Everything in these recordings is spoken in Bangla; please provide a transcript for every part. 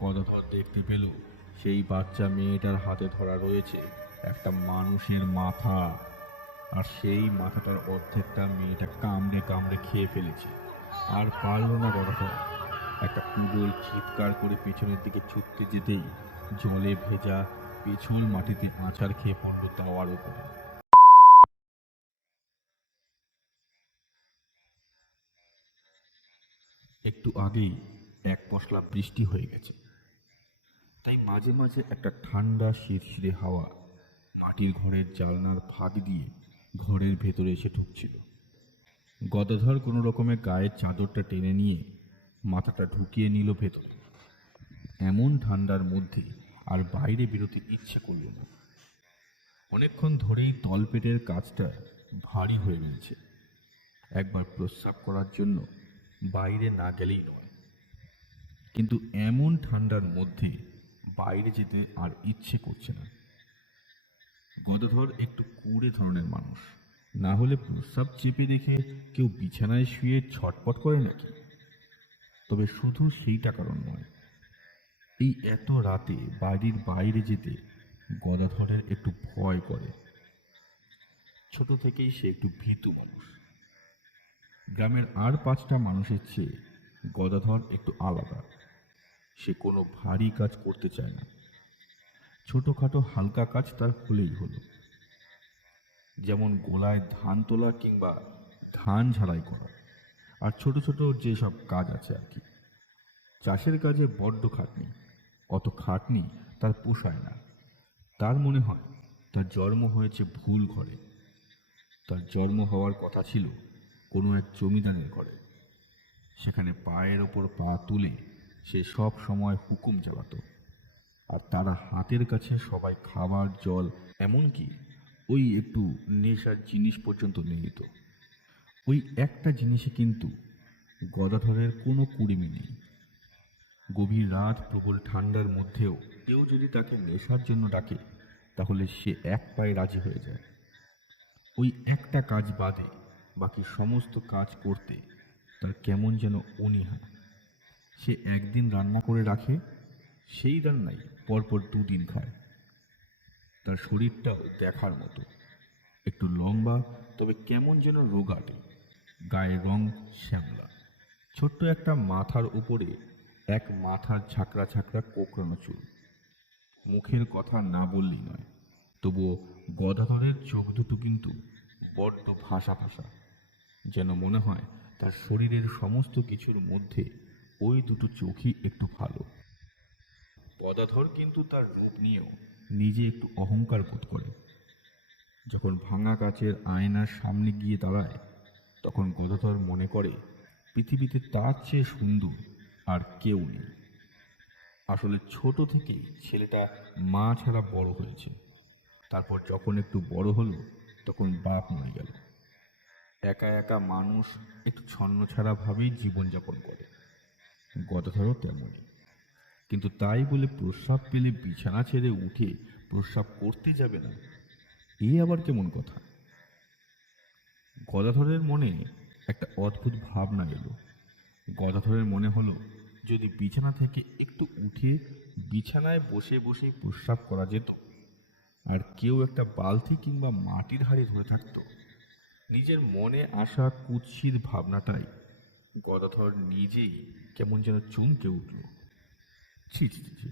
গদাধর দেখতে পেল সেই বাচ্চা মেয়েটার হাতে ধরা রয়েছে একটা মানুষের মাথা, আর সেই মাথাটার অর্ধেকটা মেয়েটা কামড়ে কামড়ে খেয়ে ফেলেছে। আর পারল না গদাধর। একটা কুড়োল চিৎকার করে পেছনের দিকে ছুটতে যেতেই জলে ভেজা পেছল মাটিতে আছাড় খেয়ে পড়ল দাওয়ার উপরে। একটু আগেই এক পশলা বৃষ্টি হয়ে গেছে, তাই মাঝে মাঝে একটা ঠান্ডা শিরশিরে হাওয়া মাটির ঘরের জানলার ফাঁক দিয়ে ঘরের ভেতরে এসে ঢুকছিল। গদাধর কোনো রকমে গায়ের চাদরটা টেনে নিয়ে মাথাটা ঢুকিয়ে নিল ভেতরে। এমন ঠান্ডার মধ্যে আর বাইরে বেরোতে ইচ্ছে করল না। অনেকক্ষণ ধরেই তলপেটের কাজটা ভারী হয়ে রয়েছে। একবার প্রস্রাব করার জন্য বাইরে না গেলেই নয়। কিন্তু এমন ঠান্ডার মধ্যে বাইরে যেতে আর ইচ্ছে করছে না। গদাধর একটু কুঁড়ে ধরনের মানুষ, না হলে প্রস্রাব চেপে রেখে কেউ বিছানায় শুয়ে ছটপট করে নাকি? তবে শুধু সেইটা কারণ নয়, এই এত রাতে বাড়ির বাইরে যেতে গদাধরের একটু ভয় করে। ছোট থেকেই সে একটু ভীতু মানুষ। গ্রামের আর 5টা মানুষের চেয়ে গদাধর একটু আলাদা। সে কোনো ভারী কাজ করতে চায় না। ছোটখাটো হালকা কাজ তার হলেই হলো, যেমন গোলায় ধান তোলা কিংবা ধান ঝাড়াই করা, আর ছোট ছোট যেসব কাজ আছে আর কি। চাষের কাজে বড্ড খাটনি, অত খাটনি তার পোষায় না। তার মনে হয় তার জন্ম হয়েছে ভুল ঘরে। তার জন্ম হওয়ার কথা ছিল কোনো এক জমিদারের ঘরে। সেখানে পায়ের ওপর পা তুলে সে সব সময় হুকুম চালাতো, আর তারা হাতের কাছে সবাই খাবার জল, এমনকি ওই একটু নেশার জিনিস পর্যন্ত নিত। ওই একটা জিনিসে কিন্তু গদাধরের কোনো কুড়িমি নেই। গভীর রাত প্রবল ঠান্ডার মধ্যেও কেউ যদি তাকে নেশার জন্য ডাকে, তাহলে সে এক পায়ে রাজি হয়ে যায়। ওই একটা কাজ বাদে বাকি সমস্ত কাজ করতে তার কেমন যেন অনীহা। সে একদিন রান্না করে রাখে, সেই রান্নাই পরপর 2 দিন খায়। তার শরীরটাও দেখার মতো, একটু লম্বা, তবে কেমন যেন রোগাটে। গায়ের রং শ্যামলা। ছোট্ট একটা মাথার উপরে এক মাথার ঝাঁকড়া ঝাঁকড়া কোঁকড়ানো চুল। মুখের কথা না বললেই নয়, তবুও গদাধরের চোখ দুটো কিন্তু বড্ড ফাঁসা ফাঁসা, যেন মনে হয় তার শরীরের সমস্ত কিছুর মধ্যে ওই দুটো চোখই একটু ভালো। গদাধর কিন্তু তার রূপ নিয়েও নিজে একটু অহংকার বোধ করে। যখন ভাঙা কাচের আয়নার সামনে গিয়ে দাঁড়ায়, তখন গদাধর মনে করে পৃথিবীতে তার চেয়ে সুন্দর আর কেউ নেই। আসলে ছোট থেকেই ছেলেটা মা ছাড়া বড় হয়েছে। তারপর যখন একটু বড় হলো, তখন বাপ মরে গেল। একা একা মানুষ একটু ছন্নছাড়া ভাবেই জীবনযাপন করে। গদাধরও তেমনই। কিন্তু তাই বলে প্রস্রাব পেলে বিছানা ছেড়ে উঠে প্রস্রাব করতে যাবে না, এ আবার কেমন কথা? গদাধরের মনে একটা অদ্ভুত ভাবনা এলো। গদাধরের মনে হলো, যদি বিছানা থেকে একটু উঠে বিছানায় বসে বসে প্রস্রাব করা যেত, আর কেউ একটা বালতি কিংবা মাটির হাঁড়ি ধরে থাকতো। নিজের মনে আসা কুৎসিত ভাবনাটাই গদাধর নিজেই কেমন যেন চমকে উঠল। ছি ছি ছি,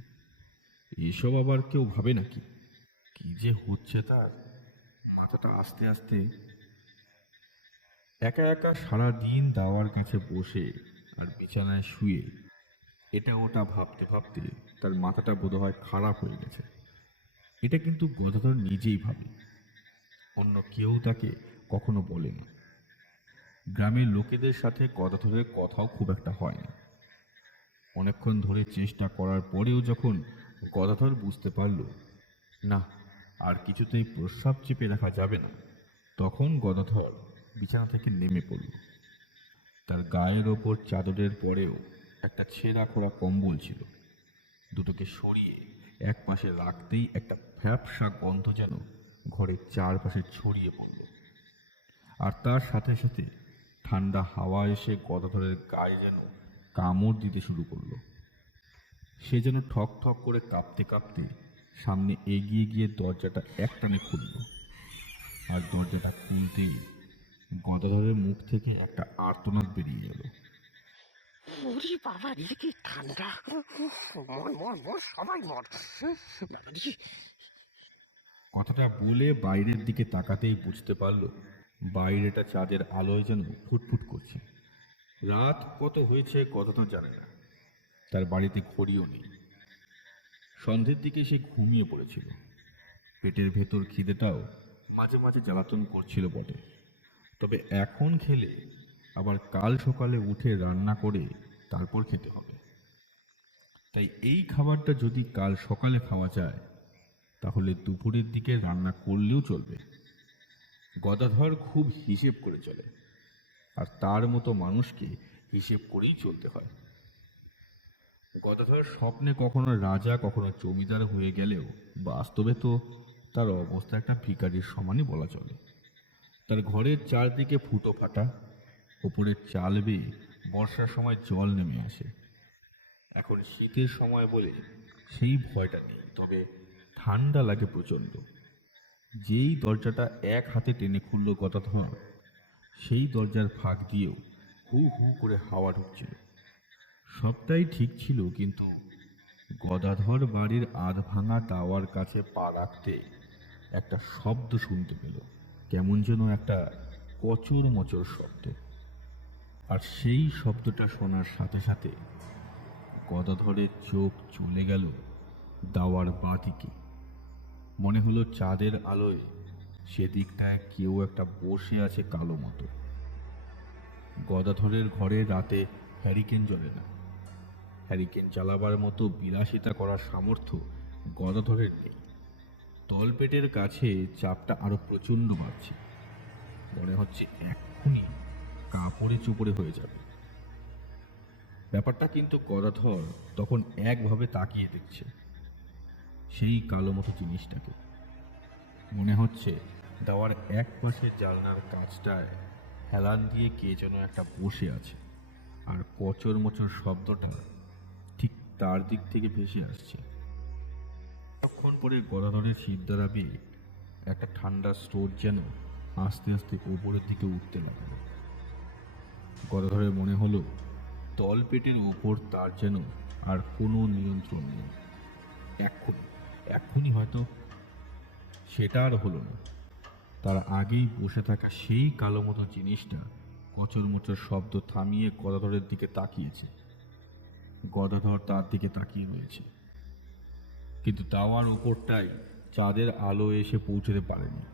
এসব আবার কেউ ভাবে নাকি? কি যে হচ্ছে তার! মাথাটা আস্তে আস্তে একা একা সারা দিন দাওয়ার কাছে বসে আর বিছানায় শুয়ে এটা ওটা ভাবতে ভাবতে তার মাথাটা বোধহয় খারাপ হয়ে গেছে। এটা কিন্তু গদাধর নিজেই ভাবে, অন্য কেউ তাকে কখনো বলে না। গ্রামের লোকেদের সাথে গদাধরের কথাও খুব একটা হয় না। অনেকক্ষণ ধরে চেষ্টা করার পরেও যখন গদাধর বুঝতে পারল না, আর কিছুতেই প্রস্রাব চেপে রাখা যাবে না, তখন গদাধর বিছানা থেকে নেমে পড়ল। তার গায়ের ওপর চাদরের পরেও একটা ছেঁড়া খোড়া কম্বল ছিল। দুটোকে সরিয়ে এক পাশে রাখতেই একটা ফ্যাপসা গন্ধ যেন ঘরের চারপাশে ছড়িয়ে পড়ল। আর তার সাথে সাথে ঠান্ডা হাওয়া এসে গদাধরের গায়ে যেন কামড় দিতে শুরু করলো। সে যেন ঠক ঠক করে কাঁপতে কাঁপতে সামনে এগিয়ে গিয়ে দরজাটা একটানে খুলল। আর দরজাটা খুলতেই গদাধরের মুখ থেকে একটা আর্তনাদ বেরিয়ে এলো। ওরে বাবা রে, কি ঠান্ডা! মর মর মর, সবাই মর! দাদাজি, কথাটা বলে বাইরের দিকে তাকাতেই বুঝতে পারল বাইরেটা চাঁদের আলোয় যেন ফুটফুট করছে। রাত কত হয়েছে গদাধর জানে না, তার বাড়িতে ঘড়িও নেই। সন্ধ্যের দিকে সে ঘুমিয়ে পড়েছিল। পেটের ভেতর খিদেটাও মাঝে মাঝে জ্বালাতন করছিল বটে, তবে এখন খেলে আবার কাল সকালে উঠে রান্না করে তারপর খেতে হবে। তাই এই খাবারটা যদি কাল সকালে খাওয়া যায় তাহলে দুপুরের দিকে রান্না করলেও চলবে। গদাধর খুব হিসেব করে চলে, আর তার মতো মানুষকে হিসেব করেই চলতে হয়। গদাধর স্বপ্নে কখনো রাজা কখনো জমিদার হয়ে গেলেও বাস্তবে তো তার অবস্থা একটা ভিখারির সমানই বলা চলে। তার ঘরের চারদিকে ফুটো ফাটা, ওপরের চাল বেয়ে বর্ষার সময় জল নেমে আসে। এখন শীতের সময় বলে সেই ভয়টা নেই, তবে ঠান্ডা লাগে প্রচণ্ড। যেই দরজাটা এক হাতে টেনে খুলল গদাধর, সেই দরজার ফাঁক দিয়েও হু হু করে হাওয়া ঢুকছিল। সবটাই ঠিক ছিল, কিন্তু গদাধর বাড়ির আধ ভাঙা টাওয়ার কাছে পা রাখতে একটা শব্দ শুনতে পেল, কেমন যেন একটা কচর মচর শব্দ। আর সেই শব্দটা শোনার সাথে সাথে গদাধরের চোখ চলে গেল দাওয়ার বাঁদিকে। মনে হলো চাঁদের আলোয় সেদিকটায় কেউ একটা বসে আছে কালো মতো। গদাধরের ঘরে রাতে হ্যারিকেন জ্বলে না। হ্যারিকেন জ্বালাবার মতো বিলাসিতা করার সামর্থ্য গদাধরের নেই। তলপেটের কাছে চাপটা আরো প্রচণ্ড বাড়ছে, মনে হচ্ছে এক্ষুনি কাপড়ে চোপড়ে হয়ে যাবে। ব্যাপারটা কিন্তু গদাধর তখন একভাবে তাকিয়ে দেখছে সেই কালো মতো জিনিসটাকে। মনে হচ্ছে দাওয়ার এক পাশে জানলার কাছটায় হেলান দিয়ে কে যেন একটা বসে আছে, আর কচর মচর শব্দটা ঠিক তার দিক থেকে ভেসে আসছে। তখন পরে গদাধরের শিরদাঁড়া বেয়ে একটা ঠান্ডা স্রোত যেন আস্তে আস্তে ওপরের দিকে উঠতে লাগলো। গদাধরের মনে হলো তলপেটের ওপর তার যেন আর কোনো নিয়ন্ত্রণ নেই। এক্ষুনি হয়তো সেটা আর হলো না। তার আগেই বসে থাকা সেই কালো মতো জিনিসটা কচর মোচর শব্দ থামিয়ে গদাধরের দিকে তাকিয়েছে। গদাধর তার দিকে তাকিয়ে রয়েছে, কিন্তু টাওয়ার ওপরটায় চাঁদের আলো এসে পৌঁছতে পারেনি।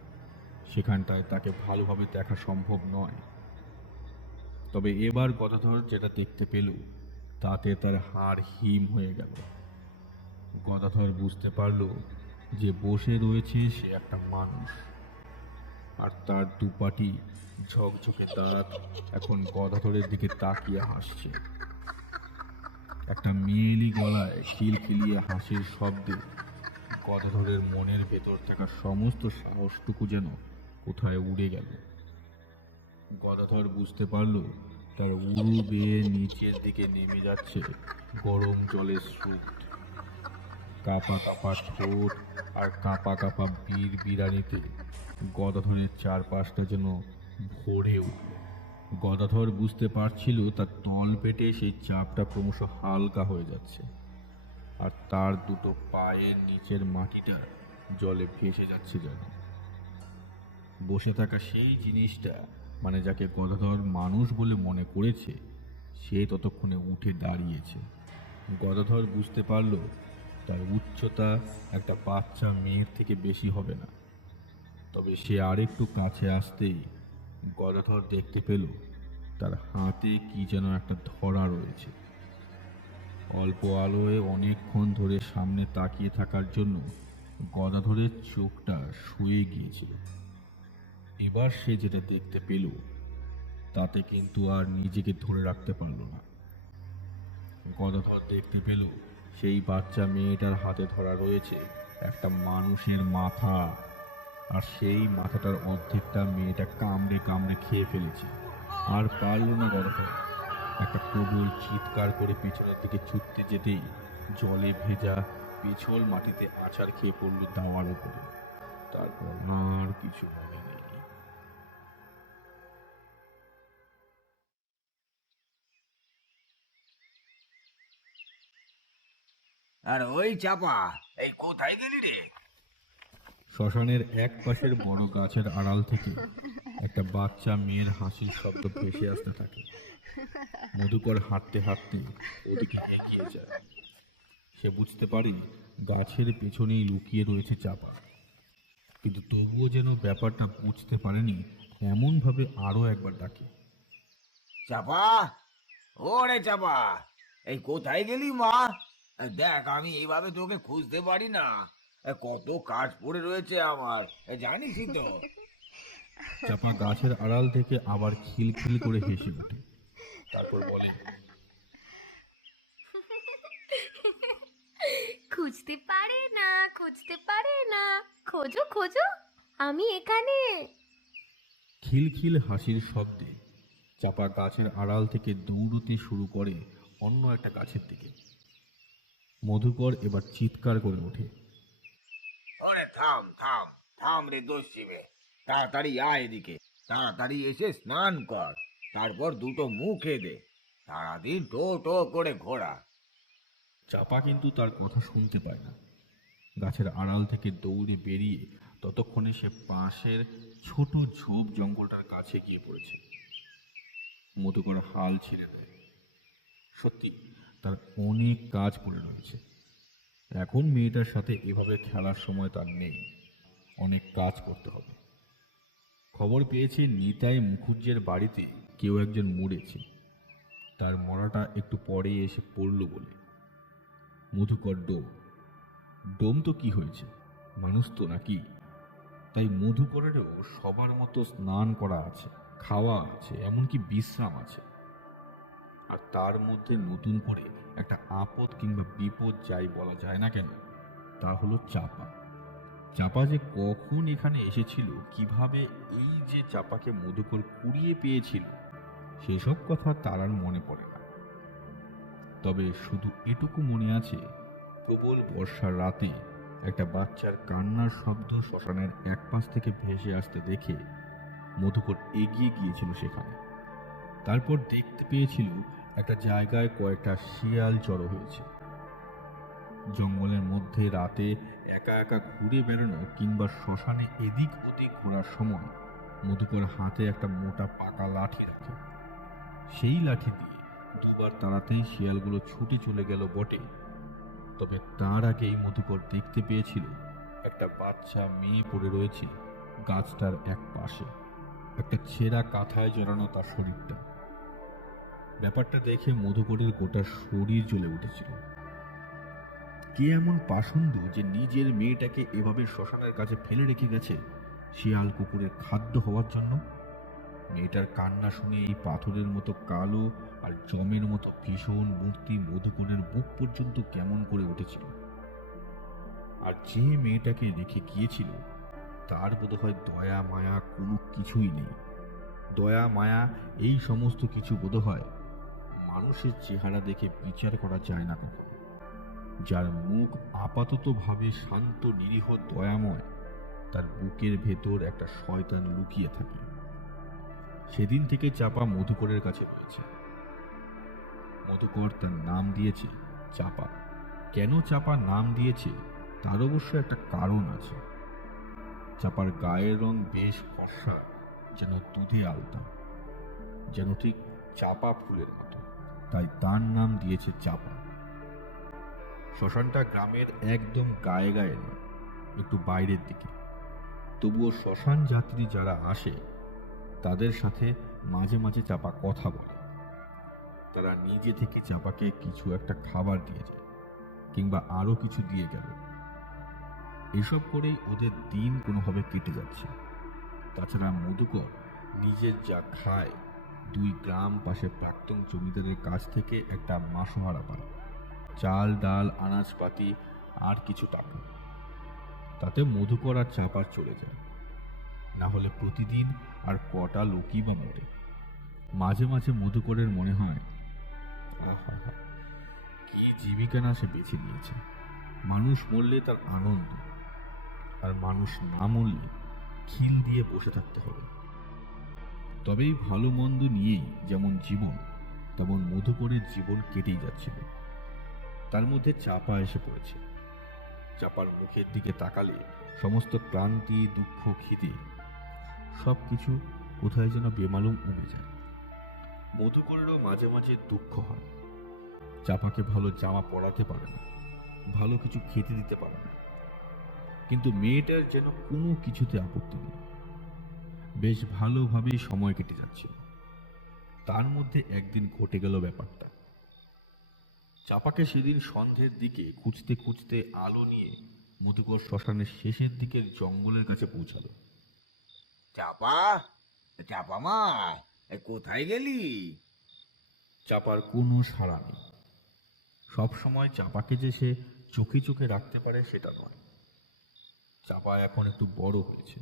সেখানটায় তাকে ভালোভাবে দেখা সম্ভব নয়। তবে এবার গদাধর যেটা দেখতে পেল তাতে তার হাড় হিম হয়ে গেল। গদাধর বুঝতে পারল যে বসে রয়েছে সে একটা মানুষ, আর তার দুপাটি ঝকঝকে দাঁত এখন গদাধরের দিকে তাকিয়ে হাসছে। একটা মেয়েলি গলায় খিলখিলিয়ে হাসির শব্দে গদাধরের মনের ভেতর থাকা সমস্ত সাহসটুকু যেন কোথায় উড়ে গেল। গদাধর বুঝতে পারল তার উড়ু বেয়ে নিচের দিকে নেমে যাচ্ছে গরম জলের স্রোত। কাঁপা কাঁপা ঠোঁট আর কাঁপা কাঁপা বিড়ানিতে গদাধরের চারপাশটা যেন ভরে উঠল। গদাধর বুঝতে পারছিল তার তল পেটে সেই চাপটা ক্রমশ হালকা হয়ে যাচ্ছে, আর তার দুটো পায়ের নিচের মাটিটা জলে ভেসে যাচ্ছে যেন। বসে থাকা সেই জিনিসটা, মানে যাকে গদাধর মানুষ বলে মনে করেছে, সে ততক্ষণে উঠে দাঁড়িয়েছে। গদাধর বুঝতে পারল তার উচ্চতা একটা বাচ্চা মেয়ের থেকে বেশি হবে না। তবে সে আরেকটু কাছে আসতেই গদাধর দেখতে পেল তার হাতে কি যেন একটা ধরা রয়েছে। অল্প আলোয় অনেকক্ষণ ধরে সামনে তাকিয়ে থাকার জন্য গদাধরের চোখটা শুয়ে গিয়েছিল। এবার সে যেটা দেখতে পেল তাতে কিন্তু আর নিজেকে ধরে রাখতে পারল না। গদাধর দেখতে পেল সেই বাচ্চা মেয়েটার হাতে ধরা রয়েছে একটা মানুষের মাথা, আর সেই মাথাটার অর্ধেকটা মেয়েটা কামড়ে কামড়ে খেয়ে ফেলেছে। আর পারল না গদাধর। একটা প্রবল চিৎকার করে পেছনের দিকে ছুটতে যেতেই জলে ভেজা পেছল মাটিতে আছাড় খেয়ে পড়ল দাওয়ার উপরে। তারপর আর কিছু মনে নেই। আর ওই চাপা, এই কোথায় গেলি রে? শ্মশানের এক পাশের বড় গাছের আড়াল থেকে একটা বাচ্চা মেয়ের হাসির শব্দ ভেসে আসতে থাকে। মধুকর হাঁটতে হাঁটতে ওদিকে এগিয়ে যায়। সে বুঝতে পারে গাছের পেছনেই লুকিয়ে রয়েছে চাপা, কিন্তু তবুও যেন ব্যাপারটা বুঝতে পারেনি, এমনভাবে আরো একবার ডাকে। চাপা, ওরে চাপা, এই কোথায় গেলি মা? দেখ, আমি এইভাবে তোকে খুঁজতে পারি না। কত কাজ পড়ে রয়েছে আমার, জানিসই তো। চাপা গাছের আড়াল থেকে আবার খিলখিল করে হেসে ওঠে। তারপর বলে, খুঁজতে পারে না, খুঁজতে পারে না, খোঁজো খোঁজো, আমি এখানে। খিলখিল হাসির শব্দে চাপা গাছের আড়াল থেকে দৌড়তে শুরু করে অন্য একটা গাছের দিকে। মধুকর এবার চিৎকার করে ওঠে। ওরে থাম থাম থাম রে দস্যিবে, তাড়াতাড়ি আয় এদিকে, তাড়াতাড়ি এসে স্নান কর, তারপর দুটো মুখে দে। সারাদিন টো টো করে ঘোরা। চাপা কিন্তু তার কথা শুনতে পায় না। গাছের আড়াল থেকে দৌড়ে বেরিয়ে ততক্ষণে সে পাশের ছোট ঝোপ জঙ্গলটার কাছে গিয়ে পড়েছে। মধুকর হাল ছেড়ে দেয়। সত্যি তার অনেক কাজ পড়ে রয়েছে। এখন মেয়েটার সাথে এভাবে খেলার সময় তার নেই, অনেক কাজ করতে হবে। খবর পেয়েছে নিতাই মুখুজ্জের বাড়িতে কেউ একজন মরেছে, তার মরাটা একটু পরে এসে পড়ল বলে। মধুকর ডোম তো কি হয়েছে, মানুষ তো নাকি? তাই মধুকরেরও সবার মতো স্নান করা আছে, খাওয়া আছে, এমনকি বিশ্রাম আছে। আর তার মধ্যে নতুন করে একটা আপদ কিংবা বিপদ যাই বলা যায় না কেন, তা হলো চাপা। চাপা যে কখন এখানে এসেছিল, কিভাবে এই যে চাপাকে মধুকর কুড়িয়ে পেয়েছিল, সেসব কথা তার আর মনে পড়ে না। তবে শুধু এটুকু মনে আছে, প্রবল বর্ষার রাতে একটা বাচ্চার কান্নার শব্দ শ্মশানের এক পাশ থেকে ভেসে আসতে দেখে মধুকর এগিয়ে গিয়েছিল সেখানে। তারপর দেখতে পেয়েছিল একটা জায়গায় কয়েকটা শিয়াল জড়ো হয়েছে। জঙ্গলের মধ্যে রাতে একা একা ঘুরে বেড়ানো কিংবা শ্মশানে এদিক ওদিক ঘোরার সময় মধুকর হাতে একটা মোটা পাকা লাঠি রাখে। সেই লাঠি দিয়ে দুবার তাড়াতেই শিয়ালগুলো ছুটে চলে গেল বটে, তবে তার আগেই মধুকর দেখতে পেয়েছিল একটা বাচ্চা মেয়ে পড়ে রয়েছে গাছটার এক পাশে, একটা ছেঁড়া কাঁথায় জড়ানো তার শরীরটা। ব্যাপারটা দেখে মধুকরের গোটা শরীর জ্বলে উঠেছিল। কে এমন পাষণ্ড যে নিজের মেয়েটাকে এভাবে শ্মশানের কাছে ফেলে রেখে গেছে শিয়াল কুকুরের খাদ্য হওয়ার জন্য? মেয়েটার কান্না শুনে এই পাথরের মতো কালো আর জমের মতো ভীষণ মূর্তি মধুকরের বুক পর্যন্ত কেমন করে উঠেছিল। আর যে মেয়েটাকে রেখে গিয়েছিল তার বোধহয় দয়া মায়া কোনো কিছুই নেই। দয়া মায়া এই সমস্ত কিছু বোধহয় মানুষের চেহারা দেখে বিচার করা যায় না কখনো। যার মুখ আপাতত ভাবে শান্ত নিরীহ দয়াময়, তার বুকের ভেতর একটা শয়তান লুকিয়ে থাকে। সেদিন থেকে চাপা মধুকরের কাছে রয়েছে। মধুকর তার নাম দিয়েছে চাপা। কেন চাপা নাম দিয়েছে তার অবশ্য একটা কারণ আছে। চাপার গায়ের রং বেশ ফর্সা, যেন দুধে আলতা, যেন ঠিক চাপা ফুলের মতো, তাই তার নাম দিয়েছে চাপা। শ্মশানটা গ্রামের একদম গায়ে গায়ে নয়, একটু বাইরের দিকে। তবুও শ্মশান যাত্রী যারা আসে তাদের সাথে মাঝে মাঝে চাপা কথা বলে। তারা নিজে থেকে চাপাকে কিছু একটা খাবার দিয়ে যায় কিংবা আরো কিছু দিয়ে গেল। এসব করেই ওদের দিন কোনোভাবে কেটে যাচ্ছে। তাছাড়া মধুকর নিজের যা খায়, 2 গ্রাম পাশে প্রাক্তন জমিদারের কাছ থেকে একটা মাসোহারা পায়, চাল ডাল আনাজপাতি আর কিছু টাকা। তাতে মধুকর আর চাপার চলে যায়। না হলে প্রতিদিন আর কটা লোকই বা মরে। মাঝে মাঝে মধুকরের মনে হয়, আহা, কি এই জীবিকা না সে বেছে নিয়েছে। মানুষ মরলে তার আনন্দ, আর মানুষ না মরলে খিল দিয়ে বসে থাকতে হবে। তবেই ভালো মন্দ নিয়েই যেমন জীবন, তেমন মধুকরের জীবন কেটেই যাচ্ছিল। তার মধ্যে চাপা এসে পড়েছে। চাপার মুখের দিকে তাকালে সমস্ত ক্লান্তি, দুঃখ, খিদে সবকিছু কোথায় যেন বেমালুম উবে যায়। মধুকরেরও মাঝে মাঝে দুঃখ হয়। চাপাকে ভালো জামা পরাতে পারে না, ভালো কিছু খেতে দিতে পারে না, কিন্তু মেয়েটার যেন কোনো কিছুতে আপত্তি নেই। বেশ ভালোভাবেই সময় কেটে যাচ্ছিল। তার মধ্যে একদিন ঘটে গেল ব্যাপারটা। চাপাকে সেদিন সন্ধ্যের দিকে খুঁজতে খুঁজতে আলো নিয়ে মধুকর শ্মশানের শেষের দিকের জঙ্গলের কাছে পৌঁছালো। চাপা, চাপা মা, কোথায় গেলি? চাপার কোনো সাড়া নেই। সবসময় চাপাকে যে সে চোখে চোখে রাখতে পারে সেটা নয়। চাপা এখন একটু বড় হয়েছে,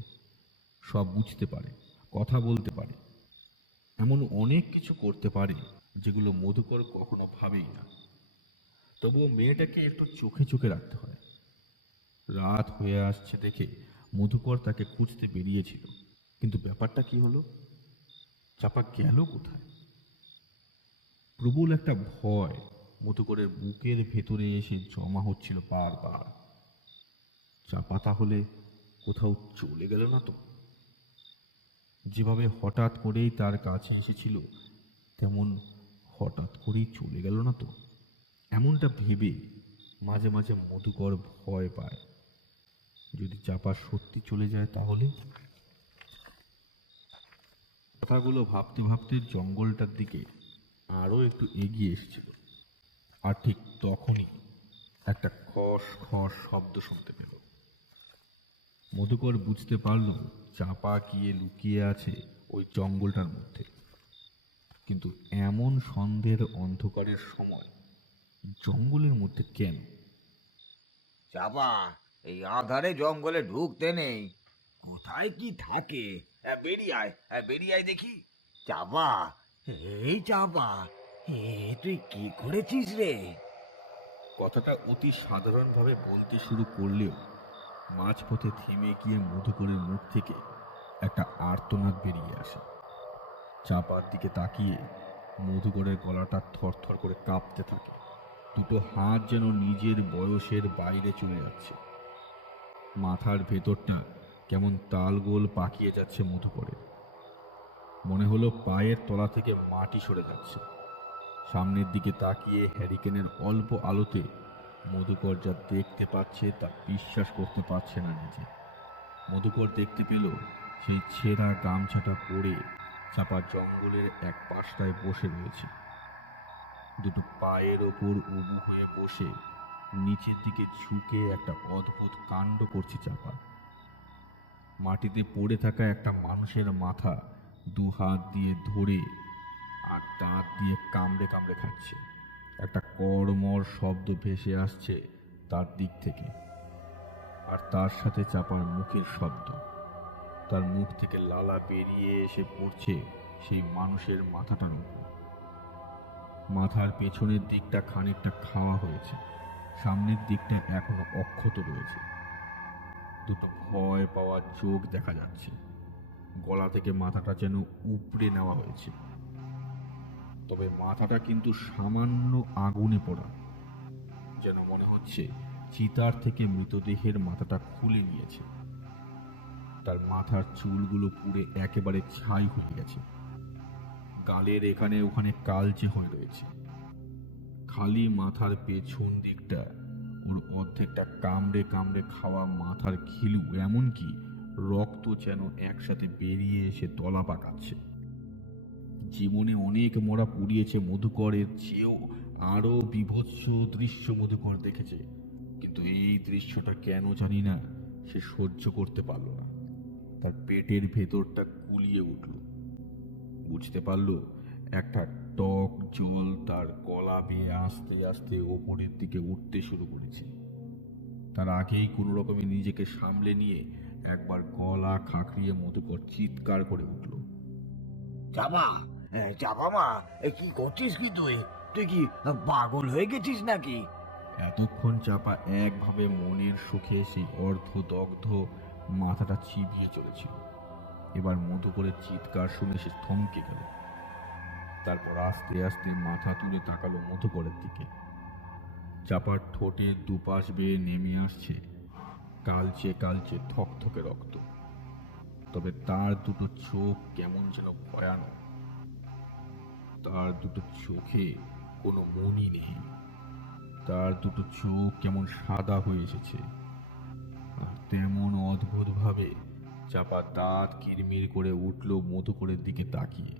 সব বুঝতে পারে, কথা বলতে পারে, এমন অনেক কিছু করতে পারে যেগুলো মধুকর কখনো ভাবেই না। তবুও মেয়েটাকে একটু চোখে চোখে রাখতে হয়। রাত হয়ে আসছে দেখে মধুকর তাকে খুঁজতে বেরিয়েছিল, কিন্তু ব্যাপারটা কি হলো? চাপা গেল কোথায়? প্রবল একটা ভয় মধুকরের বুকের ভেতরে এসে জমা হচ্ছিল বারবার। চাপা তাহলে কোথাও চলে গেল না তো? যেভাবে হঠাৎ করেই তার কাছে এসেছিল তেমন হঠাৎ করেই চলে গেল না তো? এমনটা ভেবে মাঝে মাঝে মধুকর ভয় পায়, যদি চাপা সত্যি চলে যায় তাহলে। কথাগুলো ভাবতে ভাবতে জঙ্গলটার দিকে আরো একটু এগিয়ে এসেছিল, আর ঠিক তখনই একটা খস খস শব্দ শুনতে পেল। মধুকর বুঝতে পারল চাপা গিয়ে লুকিয়ে আছে ওই জঙ্গলটার মধ্যে। কিন্তু এমন সন্ধ্যের অন্ধকারের সময় জঙ্গলের মধ্যে কেন? চাপা, এই আধারে জঙ্গলে ঢুকতে নেই। কোথায় কি থাকে? বেরিয়ে আয়, বেরিয়ে আয় দেখি। চাপা, এই চাপা, তুই কি করেছিস রে? কথাটা অতি সাধারণভাবে বলতে শুরু করলেও মাঝপথে থেমে গিয়ে মধুকরের মুখ থেকে একটা আর্তনাদ বেরিয়ে আসে। চাপার দিকে তাকিয়ে মধুকরের গলাটা থরথর করে কাঁপতে থাকে। দুটো হাত যেন নিজের বয়সের বাইরে চলে যাচ্ছে। মাথার ভেতরটা কেমন তালগোল পাকিয়ে যাচ্ছে মধুকরের। মনে হলো পায়ের তলা থেকে মাটি সরে যাচ্ছে। সামনের দিকে তাকিয়ে হ্যারিকেনের অল্প আলোতে মধুকর যা দেখতে পাচ্ছে তা বিশ্বাস করতে পারছে না নিজে। মধুকর দেখতে পেল সেই ছেঁড়া গামছাটা পরে চাপা জঙ্গলের এক পাশটায় বসে রয়েছে। দুটো পায়ের ওপর উবু হয়ে বসে নিচের দিকে ঝুঁকে একটা অদ্ভুত কাণ্ড করছে চাপা। মাটিতে পড়ে থাকা একটা মানুষের মাথা দু হাত দিয়ে ধরে আর দাঁত দিয়ে কামড়ে কামড়ে খাচ্ছে। একটা কড়মড় শব্দ ভেসে আসছে তার দিক থেকে, আর তার সাথে চাপার মুখের শব্দ। তার মুখ থেকে লালা বেরিয়ে এসে পড়ছে সেই মানুষের মাথাটার উপর। মাথার পেছনের দিকটা খানিকটা খাওয়া হয়েছে, সামনের দিকটা এখনো অক্ষত রয়েছে। দুটো ভয় পাওয়া চোখ দেখা যাচ্ছে। গলা থেকে মাথাটা যেন উপড়ে নেওয়া হয়েছে, তবে মাথাটা কিন্তু সামান্য আগুনে পড়া, যেন মনে হচ্ছে চিতার থেকে মৃতদেহের মাথাটা খুলে নিয়েছে। তার মাথার চুলগুলো পুড়ে একেবারে ছাই হয়ে গেছে। গালের এখানে ওখানে কালচে হয়ে রয়েছে। খালি মাথার পেছন দিকটা ওর অর্ধেকটা কামড়ে কামড়ে খাওয়া মাথার খিলু, এমনকি রক্ত যেন একসাথে বেরিয়ে এসে তলা পাকাচ্ছে। জীবনে অনেক মরা পুড়িয়েছে মধুকরের চেয়েও আরো বীভৎস দৃশ্য মধুকর দেখেছে, কিন্তু এই দৃশ্যটা কেন জানি না সে সহ্য করতে পারল না। তার পেটের ভেতরটা গুলিয়ে উঠল। বুঝতে পারল একটা টক জল তার গলা বেয়ে আস্তে আস্তে ওপরের দিকে উঠতে শুরু করেছে। তার আগেই কোনো রকমে নিজেকে সামলে নিয়ে একবার গলা খাঁকড়িয়ে মধুকর চিৎকার করে উঠল। চাপা, চাপা মা, কি করছিস কি তুই? তুই কি পাগল হয়ে গেছিস নাকি? এতক্ষণ চাপা একভাবে মনের সুখে সেই অর্ধদগ্ধ মাথাটা চিবিয়ে চলেছিল। এবার মধুকরের চিৎকার শুনে সে থমকে গেল। তারপর আস্তে আস্তে মাথা তুলে তাকালো মধুকরের দিকে। চাপার ঠোঁটে দুপাশ বেয়ে নেমে আসছে কালচে কালচে থকথকে রক্ত। তবে তার দুটো চোখ কেমন যেন ভয়ানক। তার দুটো চোখে কোনো মনি নেই। তার দুটো চোখ কেমন সাদা হয়ে এসেছে। আর তেমন অদ্ভুত ভাবে চাপা দাঁত কিরমির করে উঠল মধুকরের দিকে তাকিয়ে।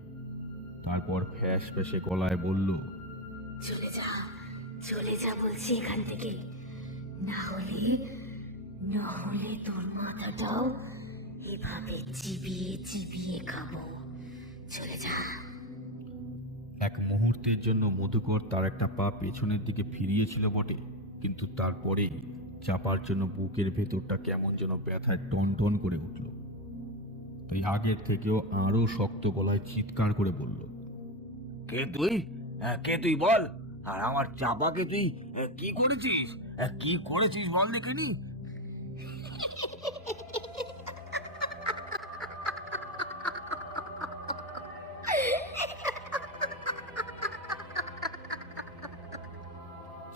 তারপর ফ্যাস ফ্যাসে গলায় বলল, চলে যা বলছি এখান থেকে, না হলে তোর মাথাটাও এভাবে চিবিয়ে চিবিয়ে খাবো। চলে যা। এক মুহূর্তের জন্য মধুকর তার একটা পা পেছনের দিকে ফিরিয়েছিল বটে, কিন্তু তারপরেই চাপার জন্য বুকের ভেতরটা কেমন যেন ব্যথায় টনটন করে উঠল। তাই আগের থেকেও আরো শক্ত গলায় চিৎকার করে বলল, কে তুই? কে তুই বল। আর আমার চাপাকে তুই কি করেছিস? কি করেছিস বল দেখিনি।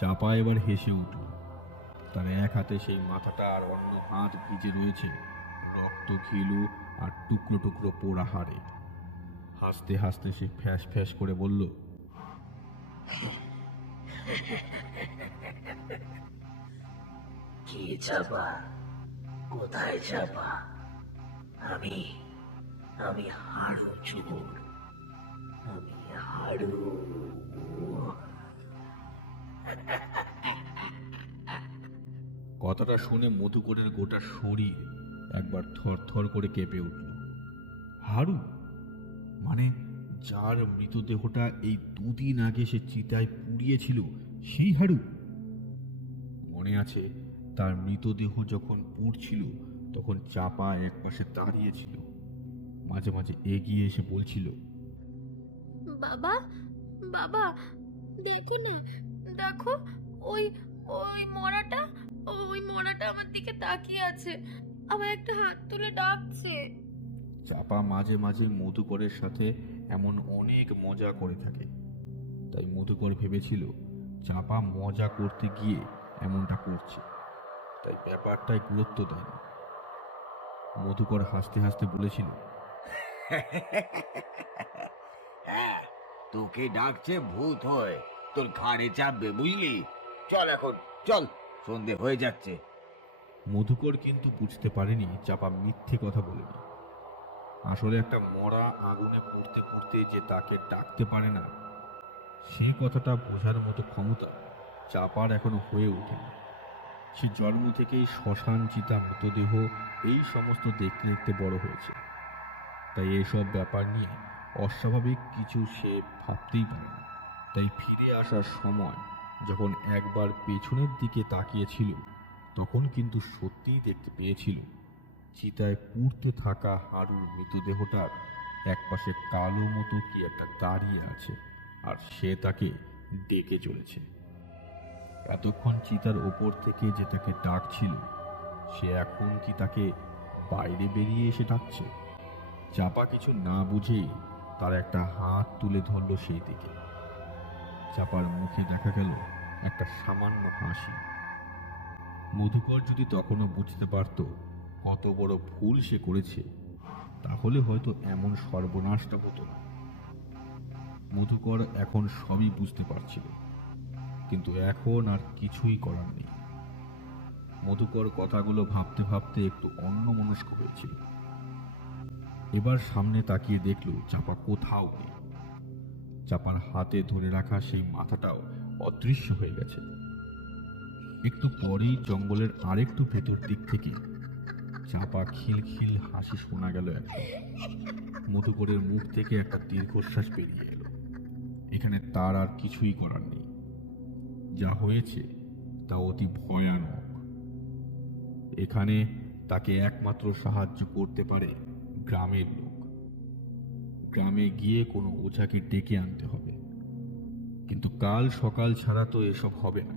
চাপা এবার হেসে উঠল। তার এক হাতে সেই মাথাটা আর অন্য হাত ভিজে রয়েছে রক্ত, ঘিলু আর টুকরো টুকরো পোড়া হাড়ে। হাসতে হাসতে সে ফ্যাস ফ্যাস করে বলল, কি চাপা? কোথায় চাপা? আমি হাড়ু চোর। আমি হাড়ু। কথাটা শুনে মধুকরের গোটা শরীর একবার থরথর করে কেঁপে উঠল। হারু? মানে যার মৃতদেহটা এই 2 দিন আগে সে চিতায় পুড়িয়েছিল, সেই হারু? মনে আছে তার মৃতদেহ যখন পুড়ছিল তখন চাপা একপাশে দাঁড়িয়েছিল, মাঝে মাঝে এগিয়ে এসে বলছিল, বাবা, বাবা, দেখো না, দেখো ওই ওই মরাটা আমার দিকে তাকিয়ে আছে, আমার একটা হাত তুলে ডাকছে। চাপা মাঝে মাঝে মধুকরের সাথে এমন অনেক মজা করে থাকে। তাই মধুকর ভেবেছিল চাপা মজা করতে গিয়ে এমনটা করছে, তাই ব্যাপারটায় গুরুত্ব দেয় না। মধুকর হাসতে হাসতে বলেছিল, তোকে ডাকছে ভূত হয়ে, তোর ঘাড়ে চাপবে বুঝলি। চল এখন চল, সন্ধে হয়ে যাচ্ছে। মধুকর কিন্তু বুঝতে পারেনি চাপা মিথ্যে কথা বলেনি। আসলে একটা মরা আগুনে পুড়তে পুড়তে যে তাকে ডাকতে পারে না, সে কথাটা বোঝার মতো ক্ষমতা চাপার এখনো হয়ে ওঠেনি। সে জন্ম থেকেই শ্মশান, চিতা, মৃতদেহ এই সমস্ত দেখতে দেখতে বড় হয়েছে। তাই এসব ব্যাপার নিয়ে অস্বাভাবিক কিছু সে ভাবতেই পারে না। তাই ফিরে আসার সময় যখন একবার পেছনের দিকে তাকিয়েছিল, তখন কিন্তু সত্যিই দেখতে পেয়েছিল চিতায় পুড়তে থাকা হারুর মৃতদেহটার একপাশে কালো মতো কি একটা দাঁড়িয়ে আছে, আর সে তাকে ডেকে চলেছে। এতক্ষণ চিতার ওপর থেকে যে তাকে ডাকছিল, সে এখন কি তাকে বাইরে বেরিয়ে এসে ডাকছে? চাপা কিছু না বুঝেই তার একটা হাত তুলে ধরল সেই দিকে। চাপার মুখে দেখা গেল একটা সামান্য হাসি। মধুকর যদি তখনও বুঝতে পারত কত বড় ভুল সে করেছে, তাহলে হয়তো এমন সর্বনাশটা হতো না। মধুকর এখন সবই বুঝতে পারছিল, কিন্তু এখন আর কিছুই করার নেই। মধুকর কথাগুলো ভাবতে ভাবতে একটু অন্যমনস্ক হয়েছিল। এবার সামনে তাকিয়ে দেখল চাপা কোথাও নেই। চাপার হাতে ধরে রাখা সেই মাথাটাও অদৃশ্য হয়ে গেছে। একটু পরেই জঙ্গলের আরেকটু ভেতর দিক থেকে চাপা খিলখিল হাসি শোনা গেল। একদম মধুকরের মুখ থেকে একটা দীর্ঘশ্বাস বেরিয়ে এলো। এখানে তার আর কিছুই করার নেই। যা হয়েছে তা অতি ভয়ানক। এখানে তাকে একমাত্র সাহায্য করতে পারে গ্রামের লোক। গ্রামে গিয়ে কোনো ওঝাকে ডেকে আনতে হবে। কিন্তু কাল সকাল ছাড়া তো এসব হবে না।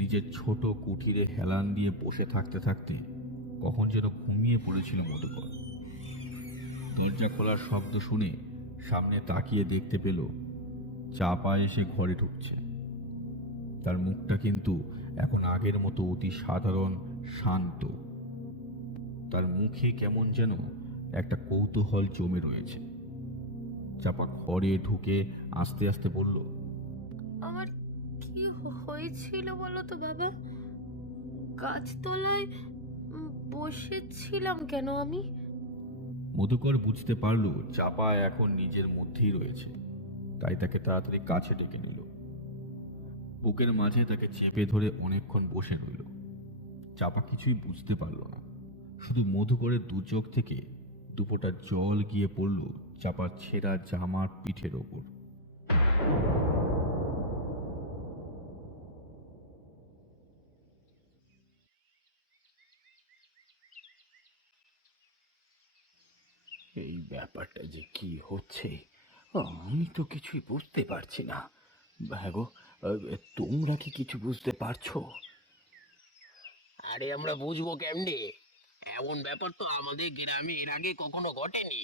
নিজের ছোট কুঠিরে হেলান দিয়ে বসে থাকতে থাকতে কখন যেন ঘুমিয়ে পড়েছিল মধুকর। দরজা খোলার শব্দ শুনে সামনে তাকিয়ে দেখতে পেল চাপা এসে ঘরে ঢুকছে। তার মুখটা কিন্তু এখন আগের মতো অতি সাধারণ, শান্ত। তার মুখে কেমন যেন একটা কৌতূহল জমে রয়েছে। চাপা ঘরে ঢুকে আস্তে আস্তে বলল, আমার কি হয়েছিল বলো তো বাবা? গাছতলায় বসেছিলাম কেন আমি? মধুকর বুঝতে পারল চাপা এখন নিজের মধ্যেই রয়েছে, তাই তাকে তাড়াতাড়ি কাছে ডেকে নিল। বুকের মাঝে তাকে চেপে ধরে অনেকক্ষণ বসে রইল। চাপা কিছুই বুঝতে পারল না, শুধু মধুকরের দু চোখ থেকে দুফোঁটা জল গিয়ে পড়ল চাপার ছেঁড়া জামার পিঠের ওপর। এই ব্যাপারটা যে কি হচ্ছে আমি তো কিছুই বুঝতে পারছি না। হ্যাঁ গো, তোমরা কি কিছু বুঝতে পারছো? আরে আমরা বুঝবো কেমনে? এমন ব্যাপার তো আমাদের গ্রামে এর আগে কখনো ঘটেনি।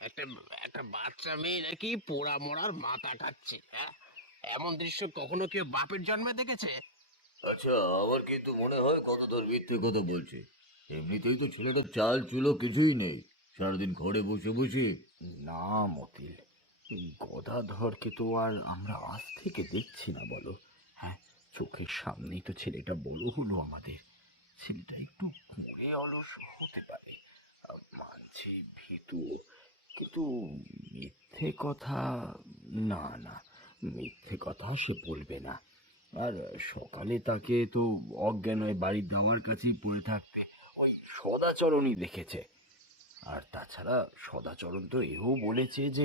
একটা একটা বাচ্চা মেয়ে নাকি পোড়া মরার মাথা খাচ্ছে। হ্যাঁ, এমন দৃশ্য কখনো কেউ বাপের জন্মে দেখেছে? আচ্ছা, আমার কিন্তু মনে হয় কত তোর মিথ্যে কথা বলছে। এমনিতেই তো ছেলেটার চাল চুলো কিছুই নেই, সারাদিন ঘরে বসে বসে। না মতিল, গদাধরকে তো আর আমরা আজ থেকে দেখছি না বলো। হ্যাঁ, চোখের সামনেই তো ছেলেটা বড় হলো আমাদের। ছেলেটা একটু মনে অলস হতে পারে, মানছি ভীতু, কিন্তু মিথ্যে কথা না, না, মিথ্যে কথা সে বলবে না। আর সকালে তাকে তো অজ্ঞান হয়ে বাড়ির দাওয়ার কাছেই পড়ে থাকতে ওই সদাচরণই দেখেছে। আর তাছাড়া সদাচরণ তো এও বলেছে যে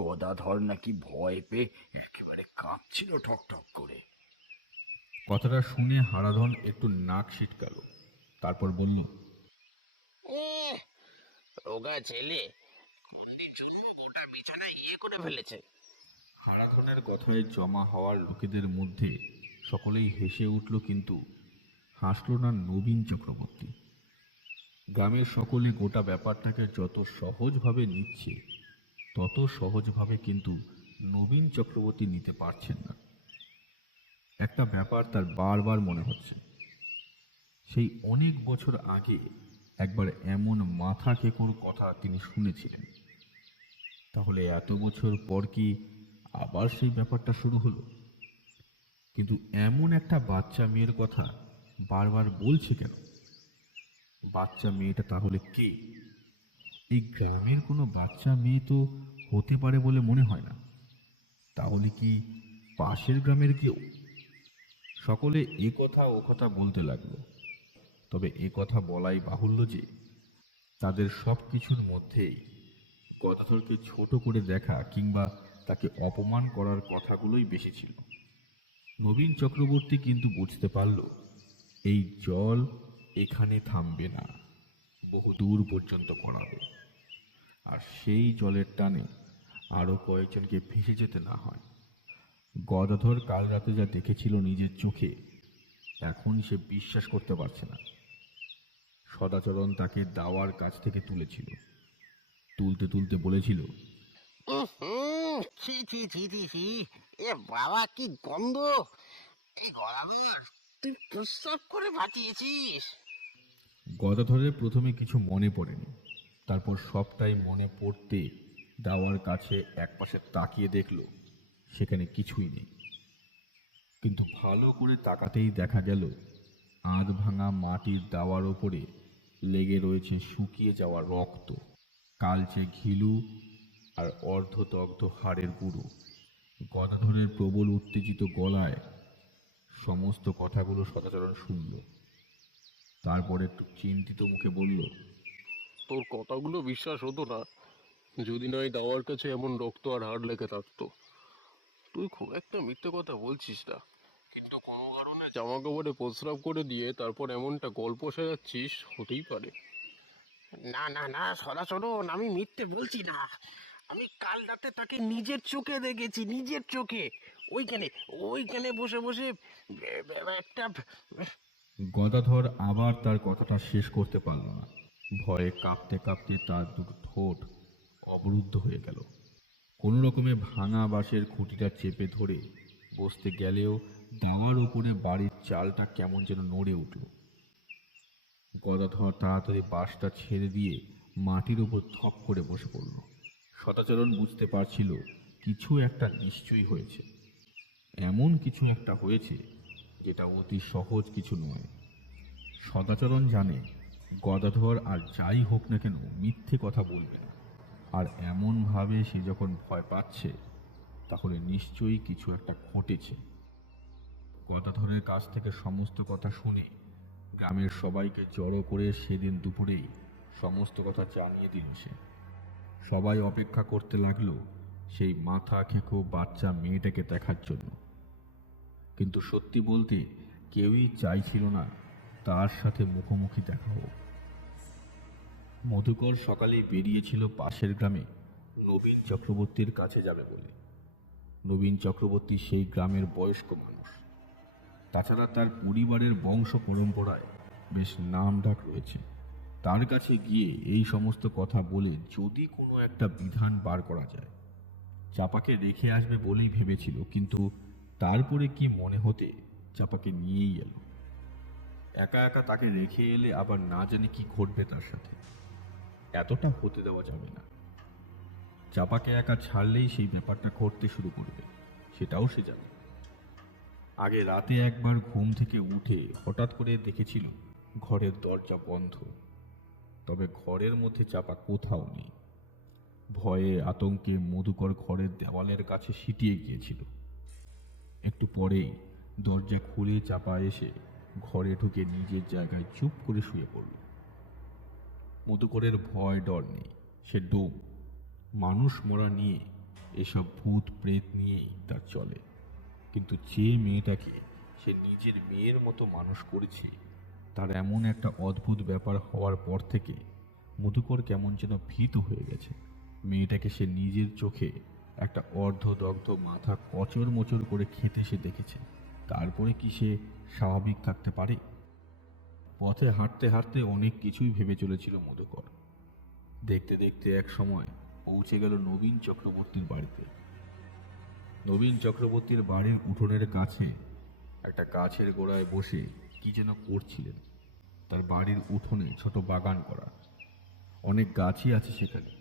গদাধর নাকি ভয় পেয়ে একেবারে কাঁপছিল ঠক ঠক করে। কথাটা শুনে হারাধন একটু নাক সিটকাল, তারপর বলল, রোগা ছেলে মন্দির জন্য গোটা বিছানা করে ফেলেছে। হারাধনের কথায় জমা হওয়ার লোকেদের মধ্যে সকলেই হেসে উঠল, কিন্তু হাসল না নবীন চক্রবর্তী। গ্রামের সকলে গোটা ব্যাপারটাকে যত সহজভাবে নিচ্ছে, তত সহজভাবে কিন্তু নবীন চক্রবর্তী নিতে পারছেন না। একটা ব্যাপার তার বারবার মনে হচ্ছে। সেই অনেক বছর আগে একবার এমন মাথা কেকোর কথা তিনি শুনেছিলেন। তাহলে এত বছর পর কি আবার সেই ব্যাপারটা শুরু হলো? কিন্তু এমন একটা বাচ্চা মেয়ের কথা বারবার বলছে কেন? বাচ্চা মেয়েটা তাহলে কে? এই গ্রামের কোনো বাচ্চা মেয়ে তো হতে পারে বলে মনে হয় না। তাহলে কি পাশের গ্রামের কেউ? সকলে এ কথা ও কথা বলতে লাগলো। তবে এ কথা বলাই বাহুল্য যে তাদের সব কিছুর মধ্যেই গদাধরকে ছোট করে দেখা কিংবা তাকে অপমান করার কথাগুলোই বেশি ছিল। নবীন চক্রবর্তী কিন্তু বুঝতে পারল এই জল এখানে থামবে না, বহু দূর পর্যন্ত গড়াবে। আর সেই জলের টানে আরো কয়েকজনকে ভেসে যেতে না হয়। গদাধর কাল রাতে যা দেখেছিল নিজের চোখে, এখন সে বিশ্বাস করতে পারছে না। সদাচরণ তাকে দাওয়ার কাছ থেকে তুলেছিল, তুলতে তুলতে বলেছিল, ছি ছি ছি ছি ছি, এ বাবা কি গন্ধ! এই গলাবার তুই প্রস্রাব করে বাঁচিয়েছিস? গদাধরের প্রথমে কিছু মনে পড়েনি, তারপর সবটাই মনে পড়তে দাওয়ার কাছে একপাশে তাকিয়ে দেখল সেখানে কিছুই নেই। কিন্তু ভালো করে তাকাতেই দেখা গেল আধ ভাঙা মাটির দাওয়ার ওপরে লেগে রয়েছে শুকিয়ে যাওয়া রক্ত, কালচে ঘিলু আর অর্ধদগ্ধ হাড়ের গুঁড়ো। গদাধরের প্রবল উত্তেজিত গলায় সমস্ত কথাগুলো সদাচরণ শুনল। তারপর একটু চিন্তিত মুখে বলল, তোর কথাগুলো বিশ্বাস হতো না যদি না এই দাওয়ার কাছে এমন রক্ত আর হাড় লেগে থাকতো। তুই খুব একটা মিথ্যে কথা বলছিস না, কিন্তু কোনো কারণে জামা কাপড়ে প্রস্রাব করে দিয়ে তারপর এমনটা গল্প সাজাচ্ছিস, হতেই পারে। না না না সদাচরণ, আমি মিথ্যে বলছি না। আমি কাল রাতে তাকে নিজের চোখে দেখেছি, নিজের চোখে। ওইখানে ওইখানে বসে বসে একটা গদাধর আবার তার কথাটা শেষ করতে পারল না। ভয়ে কাঁপতে কাঁপতে তার দুটো ঠোঁট অবরুদ্ধ হয়ে গেল। কোনো রকমে ভাঙা বাঁশের খুঁটিটা চেপে ধরে বসতে গেলেও দাওয়ার উপরে বাড়ির চালটা কেমন যেন নড়ে উঠল। গদাধর তাড়াতাড়ি বাঁশটা ছেড়ে দিয়ে মাটির উপর থপ করে বসে পড়ল। সদাচরণ বুঝতে পারছিল কিছু একটা নিশ্চয়ই হয়েছে। এমন কিছু একটা হয়েছে যেটা অতি সহজ কিছু নয়। সদাচরণ জানে গদাধর আর যাই হোক না কেন মিথ্যে কথা বলবে না, আর এমনভাবে সে যখন ভয় পাচ্ছে তাহলে নিশ্চয়ই কিছু একটা ঘটেছে। গদাধরের কাছ থেকে সমস্ত কথা শুনে গ্রামের সবাইকে জড়ো করে সেদিন দুপুরেই সমস্ত কথা জানিয়ে দিল সে। সবাই অপেক্ষা করতে লাগলো সেই মাথা খেকো বাচ্চা মেয়েটাকে দেখার জন্য, কিন্তু সত্যি বলতে কেউই চাইছিল না তার সাথে মুখোমুখি দেখা হোক। মধুকর সকালে বেরিয়েছিল পাশের গ্রামে নবীন চক্রবর্তীর কাছে যাবে বলে। নবীন চক্রবর্তী সেই গ্রামের বয়স্ক মানুষ, তাছাড়া তার পরিবারের বংশ পরম্পরায় বেশ নাম ডাক রয়েছে। তার কাছে গিয়ে এই সমস্ত কথা বলে যদি কোনো একটা বিধান বার করা যায়। চাপাকে রেখে আসবে বলেই ভেবেছিল, কিন্তু তারপরে কি মনে হতে চাপাকে নিয়েই এলো। একা একা তাকে রেখে এলে আবার না জানি কি ঘটবে তার সাথে, এতটা হতে দেওয়া যাবে না। চাপাকে একা ছাড়লেই সেই ব্যাপারটা ঘটতে শুরু করবে, সেটাও সে জানে। আগে রাতে একবার ঘুম থেকে উঠে হঠাৎ করে দেখেছিল ঘরের দরজা বন্ধ, তবে ঘরের মধ্যে চাপা কোথাও নেই। ভয়ে আতঙ্কে মধুকর ঘরের দেওয়ালের কাছে সিটিয়ে গিয়েছিল। একটু পরেই দরজা খুলে চাপা এসে ঘরে ঢুকে নিজের জায়গায় চুপ করে শুয়ে পড়ল। মধুকরের ভয় ডর নেই, সে ডোম। মানুষ মরা নিয়ে, এসব ভূত প্রেত নিয়েই তার চলে। কিন্তু যে মেয়েটাকে সে নিজের মেয়ের মতো মানুষ করেছে, তার এমন একটা অদ্ভুত ব্যাপার হওয়ার পর থেকে মধুকর কেমন যেন ভীত হয়ে গেছে। মেয়েটাকে সে নিজের চোখে একটা অর্ধদগ্ধ মাথা কচর মোচর করে খেতে সে দেখেছে, তারপরে কি সে স্বাভাবিক থাকতে পারে? পথে হাঁটতে হাঁটতে অনেক কিছুই ভেবে চলেছিল মধুকর। দেখতে দেখতে এক সময় পৌঁছে গেল নবীন চক্রবর্তীর বাড়িতে। নবীন চক্রবর্তীর বাড়ির উঠোনের কাছে একটা গাছের গোড়ায় বসে কি যেন করছিলেন। তার বাড়ির উঠোনে ছোট বাগান করা, অনেক গাছই আছে সেখানে।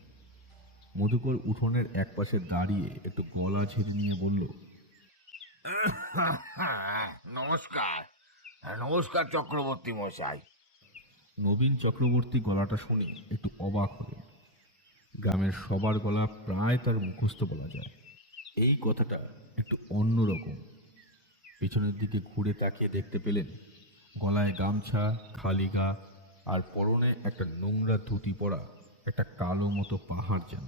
মধুকর উঠোনের একপাশে দাঁড়িয়ে একটু গলা ঝেড়ে নিয়ে বলল, নমস্কার। নমস্কার চক্রবর্তী মশাই। নবীন চক্রবর্তী গলাটা শুনে একটু অবাক হলেন। গ্রামের সবার গলা প্রায় তার মুখস্থ বলা যায়। এই কথাটা একটু অন্যরকম। পেছনের দিকে ঘুরে তাকিয়ে দেখতে পেলেন গলায় গামছা, খালি গা আর পরনে একটা নোংরা ধুতি পরা একটা কালো মতো পাহাড় যেন।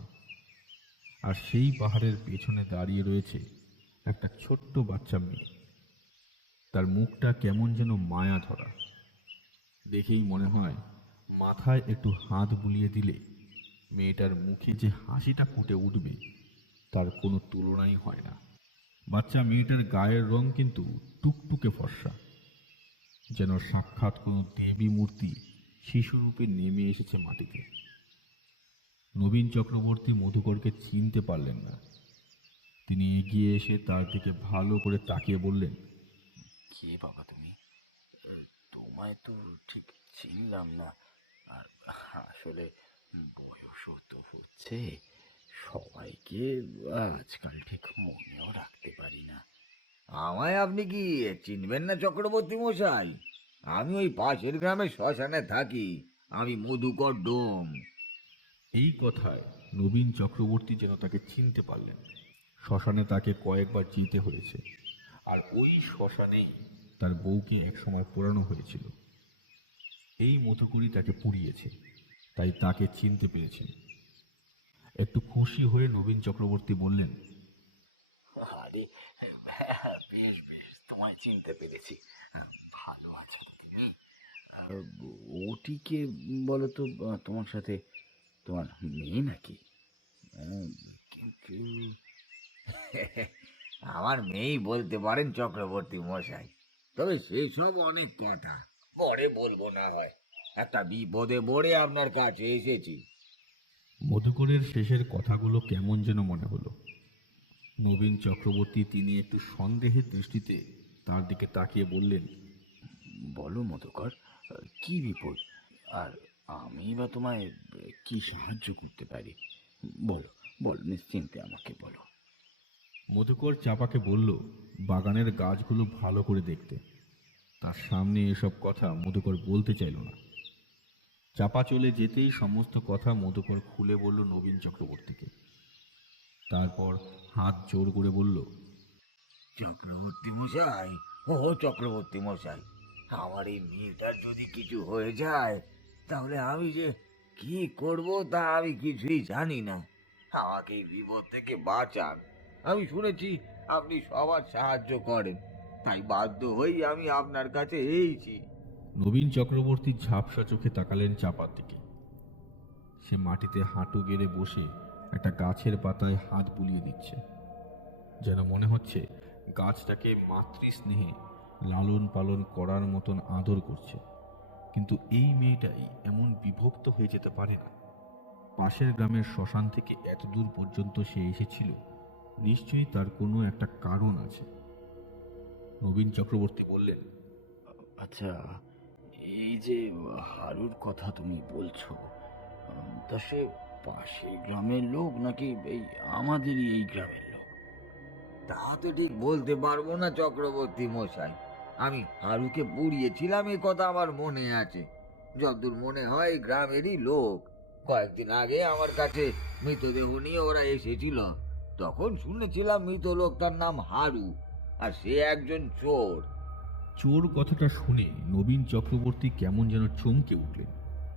আর সেই পাহাড়ের পেছনে দাঁড়িয়ে রয়েছে একটা ছোট্ট বাচ্চা মেয়ে। তার মুখটা কেমন যেন মায়া ধরা। দেখেই মনে হয় মাথায় একটু হাত বুলিয়ে দিলে মেয়েটার মুখে যে হাসিটা ফুটে উঠবে তার কোনো তুলনাই হয় না। বাচ্চা মেয়েটার গায়ের রং কিন্তু টুকটুকে ফর্সা, যেন সাক্ষাৎ কোনো দেবী মূর্তি শিশুরূপে নেমে এসেছে মাটিতে। নবীন চক্রবর্তী মধুকরকে চিনতে পারলেন না। তিনি এগিয়ে এসে তার দিকে ভালো করে তাকিয়ে বললেন, কে বাবা তুমি? তোমায় তো ঠিক চিনলাম না। আর আসলে বয়সও তো হচ্ছে, সবাইকে আজকাল ঠিক মনেও রাখতে পারি না। আমায় আপনি কি চিনবেন না চক্রবর্তী মশাই? আমি ওই পাশের গ্রামে শ্মশানে থাকি। আমি মধুকর ডোম। এই কথায় নবীন চক্রবর্তী যেন তাকে চিনতে পারলেন। শ্মশানে তাকে কয়েকবার যেতে হয়েছে, আর ওই শ্মশানেই তার বউকে একসময় পোড়ানো হয়েছিল। এই মধুকরই তাকে পুড়িয়েছে, তাই তাকে চিনতে পেরেছেন। একটু খুশি হয়ে নবীন চক্রবর্তী বললেন, আরে বেশ বেশ, তোমায় চিনতে পেরেছি। ভালো আছো তো তুমি? আর ওটিকে বলো তো, তোমার সাথে তোমার মেয়ে নাকি? কিন্তু আমার মেয়েই বলতে পারেন চক্রবর্তী মশাই। তবে সেসব অনেক কথা, পরে বলবো না হয়। একটা বিপদে পড়ে আপনার কাছে এসেছি। মধুকরের শেষের কথাগুলো কেমন যেন মনে হলো। নবীন চক্রবর্তী তিনি একটু সন্দেহের দৃষ্টিতে তার দিকে তাকিয়ে বললেন, বলো মধুকর, কি বিপদ? আর আমি বা তোমায় কি সাহায্য করতে পারি? বলো, বলো, নিশ্চিন্তে আমাকে বলো। মধুকর চাপাকে বলল বাগানের গাছগুলো ভালো করে দেখতে। তার সামনে এসব কথা মধুকর বলতে চাইল না। চাপা চলে যেতেই সমস্ত কথা মধুকর খুলে বলল নবীন চক্রবর্তীকে। তারপর হাত জোর করে বলল, চক্রবর্তী মশাই, ও চক্রবর্তী মশাই, আমার এই মেয়েটার যদি কিছু হয়ে যায় তাহলে আমি যে কি করব তা আমি কিছুই জানি না। আমাকে এই বিপদ থেকে বাঁচান। আমি শুনেছি আপনি সবার সাহায্য করেন, তাই বাধ্য হয়েই আমি আপনার কাছে এইছি। নবীন চক্রবর্তী ঝাপসা চোখে তাকালেন চাপার দিকে। সে মাটিতে হাঁটু গেড়ে বসে একটা গাছের পাতায় হাত বুলিয়ে দিচ্ছে, যেন মনে হচ্ছে গাছটাকে মাতৃস্নেহে লালন পালন করার মতন আদর করছে। কিন্তু এই মেয়েটাই এমন বিভক্ত হয়ে যেতে পারে না। পাশের গ্রামের শ্মশান থেকে এত দূর পর্যন্ত সে এসেছিল, নিশ্চয়ই তার কোনো একটা কারণ আছে। নবীন চক্রবর্তী বললেন, আচ্ছা, এই যে হারুর কথা তুমি বলছো, তা সে পাশের গ্রামের লোক নাকি এই আমাদেরই এই গ্রামের লোক? তা তো ঠিক বলতে পারবো না চক্রবর্তী মশাই। আমি হারুকে পুড়িয়েছিলাম, এ কথা আমার মনে আছে। যতদূর মনে হয় গ্রামেরই লোক। কয়েকদিন আগে আমার কাছে মৃতদেহ নিয়ে ওরা এসেছিল। তখন শুনেছিলাম মৃত লোকটার নাম হারু, আর সে একজন চোর। চোর কথাটা শুনে নবীন চক্রবর্তী কেমন যেন চমকে উঠলেন।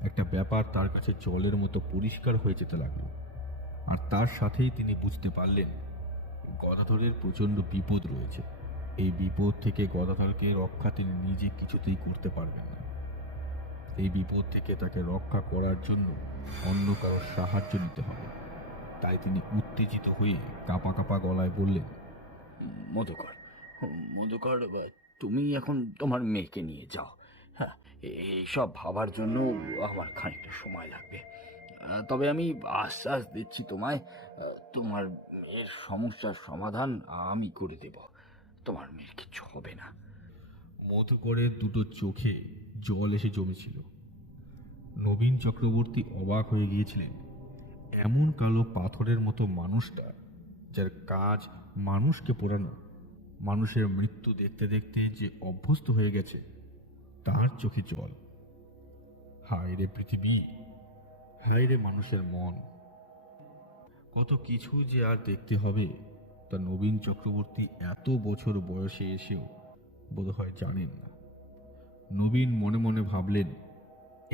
একটা ব্যাপার তার কাছে জলের মতো পরিষ্কার হয়ে যেতে লাগলো। আর তার সাথেই তিনি বুঝতে পারলেন গদাধরের প্রচণ্ড বিপদ রয়েছে। এই বিপদ থেকে গদাধরকে রক্ষা তিনি নিজে কিছুতেই করতে পারবেন না। এই বিপদ থেকে তাকে রক্ষা করার জন্য অন্য কারোর সাহায্য নিতে হবে। তাই তিনি উত্তেজিত হয়ে কাঁপা কাঁপা গলায় বললেন, মধুকর, মধুকর, তুমি এখন তোমার মেয়েকে নিয়ে যাও। হ্যাঁ, এইসব ভাবার জন্য আমার খানিকটা সময় লাগবে। তবে আমি আশ্বাস দিচ্ছি তোমায়, তোমার মেয়ের সমস্যার সমাধান আমি করে দেব। তোমার মেয়ের কিছু হবে না। মধুকরের দুটো চোখে জল এসে জমেছিল। নবীন চক্রবর্তী অবাক হয়ে গিয়েছিলেন। এমন কালো পাথরের মতো মানুষটা, যার কাজ মানুষকে পোড়ানো, মানুষের মৃত্যু দেখতে দেখতে যে অভ্যস্ত হয়ে গেছে, তার চোখে জল। হায় রে পৃথিবী, হায় রে মানুষের মন! কত কিছু যে আর দেখতে হবে তা নবীন চক্রবর্তী এত বছর বয়সে এসেও বোধহয় জানেন না। নবীন মনে মনে ভাবলেন,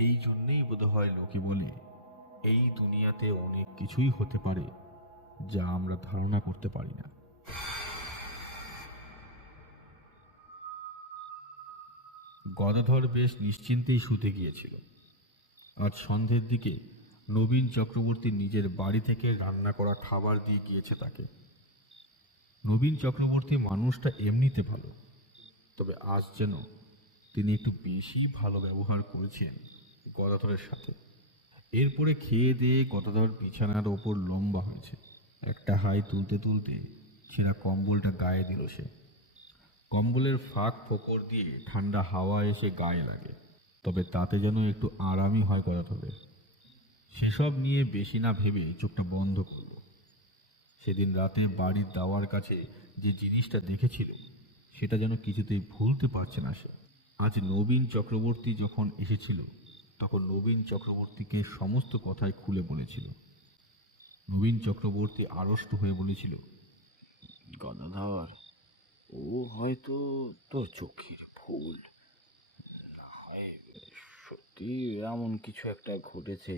এই জন্যেই বোধহয় লোকে বলে এই দুনিয়াতে অনেক কিছুই হতে পারে যা আমরা ধারণা করতে পারি না। গদাধর বেশ নিশ্চিন্তেই শুতে গিয়েছিল। আজ সন্ধ্যের দিকে নবীন চক্রবর্তী নিজের বাড়ি থেকে রান্না করা খাবার দিয়ে গিয়েছে তাকে। নবীন চক্রবর্তী মানুষটা এমনিতে ভালো, তবে আজ যেন তিনি একটু বেশি ভালো ব্যবহার করেছেন গদাধরের সাথে। এরপরে খেয়ে দিয়ে গদাধর বিছানার ওপর লম্বা হয়েছে। একটা হাই তুলতে তুলতে ছেঁড়া কম্বলটা গায়ে দিল সে। কম্বলের ফাঁক ফোকর দিয়ে ঠান্ডা হাওয়া এসে গায়ে লাগে, তবে তাতে যেন একটু আরামই হয় গদাধরের। সেসব নিয়ে বেশি না ভেবে চোখটা বন্ধ করল। সেদিন রাতে বাড়ির দাওয়ার কাছে যে জিনিসটা দেখেছিল সেটা যেন কিছুতেই ভুলতে পারছে না সে। আজ নবীন চক্রবর্তী যখন এসেছিল তখন নবীন চক্রবর্তীকে সমস্ত কথাই খুলে বলেছিল। নবীন চক্রবর্তী আড়ষ্ট হয়ে বলেছিল, গদাধর, ও হয়তো তোর চোখের ভুল, না হয় সত্যি এমন কিছু একটা ঘটেছে।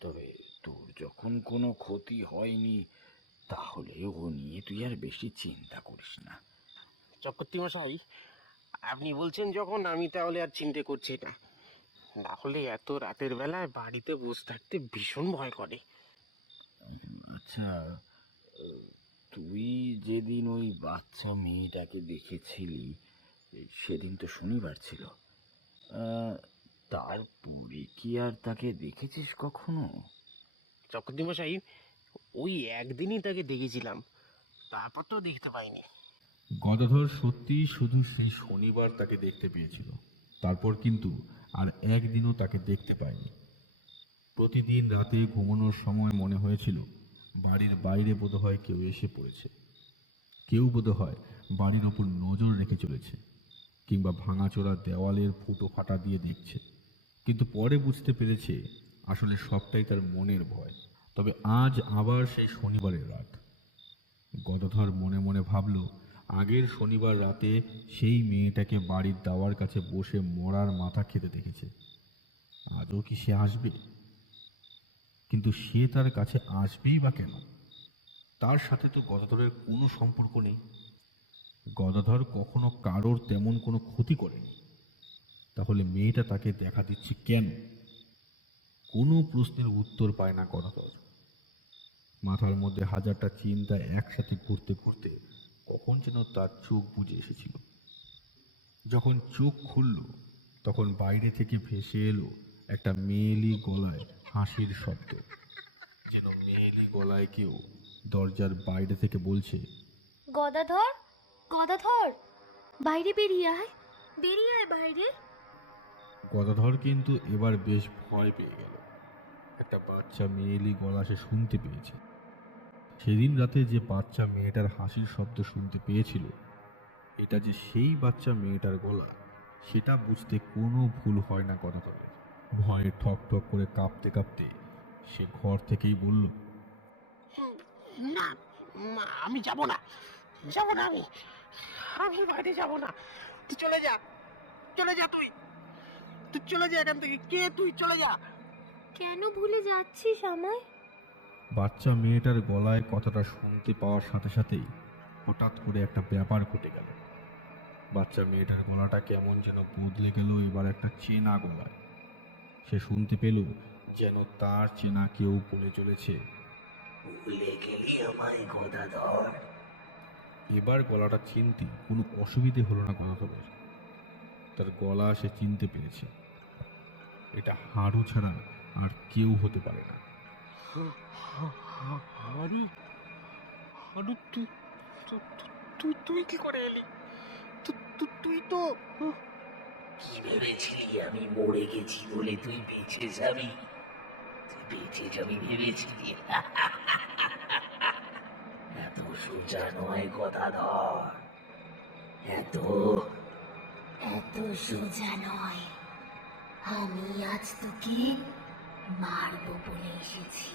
তবে তোর যখন কোনো ক্ষতি হয়নি, তাহলে ও নিয়ে তুই আর বেশি চিন্তা করিস না। চক্রবর্তী মশাই, আপনি বলছেন যখন, আমি তাহলে আর চিন্তা করছি না। না হলে এত রাতের বেলায় বাড়িতে বসে থাকতে ভীষণ ভয় করে। আচ্ছা, তুই যেদিন ওই বাচ্চা মেয়েটাকে দেখেছিলি সেদিন তো শনিবার ছিল। তারপরে কি আর তাকে দেখেছিস কখনো? চক্রবর্তী মশাই, ওই একদিনই তাকে দেখেছিলাম, তারপর তো দেখতে পাইনি। গদাধর সত্যি শুধু সেই শনিবার তাকে দেখতে পেয়েছিল, তারপর কিন্তু আর একদিনও তাকে দেখতে পায়নি। প্রতিদিন রাতে ঘুমানোর সময় মনে হয়েছিল বাড়ির বাইরে বোধহয় কেউ এসে পড়েছে, কেউ বোধহয় বাড়ির ওপর নজর রেখে চলেছে, কিংবা ভাঙাচোরা দেওয়ালের ফুটো ফাটা দিয়ে দেখছে। কিন্তু পরে বুঝতে পেরেছে আসলে সবটাই তার মনের ভয়। তবে আজ আবার সেই শনিবারের রাত। গদাধর মনে মনে ভাবল, আগের শনিবার রাতে সেই মেয়েটাকে বাড়ির দাওয়ার কাছে বসে মরার মাথা খেতে দেখেছে। আজও কি সে আসবে? কিন্তু সে তার কাছে আসবেই বা কেন? তার সাথে তো গদাধরের কোনো সম্পর্ক নেই। গদাধর কখনো কারোর তেমন কোনো ক্ষতি করেনি। তাহলে মেয়েটা তাকে দেখা দিচ্ছে কেন? কোনো প্রশ্নের উত্তর পায় না গদাধর। মাথার মধ্যে হাজারটা চিন্তা একসাথে ঘুরতে ঘুরতে কখন যেন তার চোখ বুজে এসেছিল। যখন চোখ খুলল তখন বাইরে থেকে ভেসে এলো একটা মেয়েলি গলায় হাসির শব্দ, যেন মেয়েলি গলায় কেউ দরজার বাইরে থেকে বলছে, গদাধর, গদাধর, বাইরে বেরিয়ে আয়, বেরিয়ে আয় বাইরে। গদাধর কিন্তু এবার বেশ ভয় পেয়ে গেল। একটা বাচ্চা মেয়েলি গলা সে শুনতে পেয়েছে। সেদিন রাতে যে বাচ্চা মেয়েটার হাসির শব্দ শুনতে পেয়েছিল, এটা যে সেই বাচ্চা মেয়েটার গলা, সেটা বুঝতে কোনো ভুল হয় না গদাধরের। ভয়ে ঠক ঠক করে কাঁপতে কাঁপতে সে ঘর থেকেই বলল, না, আমি যাব না, যাব না, আমি আমি বাইরে যাব না। তুই চলে যা, চলে যা, তুই তুই চলে যা এখান থেকে। কে তুই? চলে যা। কেন ভুলে যাচ্ছিস আমায়? বাচ্চা মেয়েটার গলায় কথাটা শুনতে পাওয়ার সাথে সাথেই হঠাৎ করে একটা ব্যাপার ঘটে গেল। বাচ্চা মেয়েটার গলাটা কেমন যেন বদলে গেল এবার একটা চেনা গলায়। সে শুনতে পেল যেন তার চেনা কেউ বলে চলেছে, ভুলে গেলি আমায় গদাধর? এবার গলাটা চিনতে কোনো অসুবিধে হলো না গদাধরের। তার গলা সে চিনতে পেরেছে। এটা হাড়ু ছাড়া আর কেউ হতে পারে না। হারু, হারু, তুই তুই তুই কি করে এলি? তুই তো কি ভেবেছিলি আমি মরে গেছি বলে তুই বেঁচে যাবি? তুই বেঁচে যাবি ভেবেছিলি? এত সোজা নয় গদাধর, এত এত সোজা নয়। আমি আজ তোকে মারবো বলে এসেছি।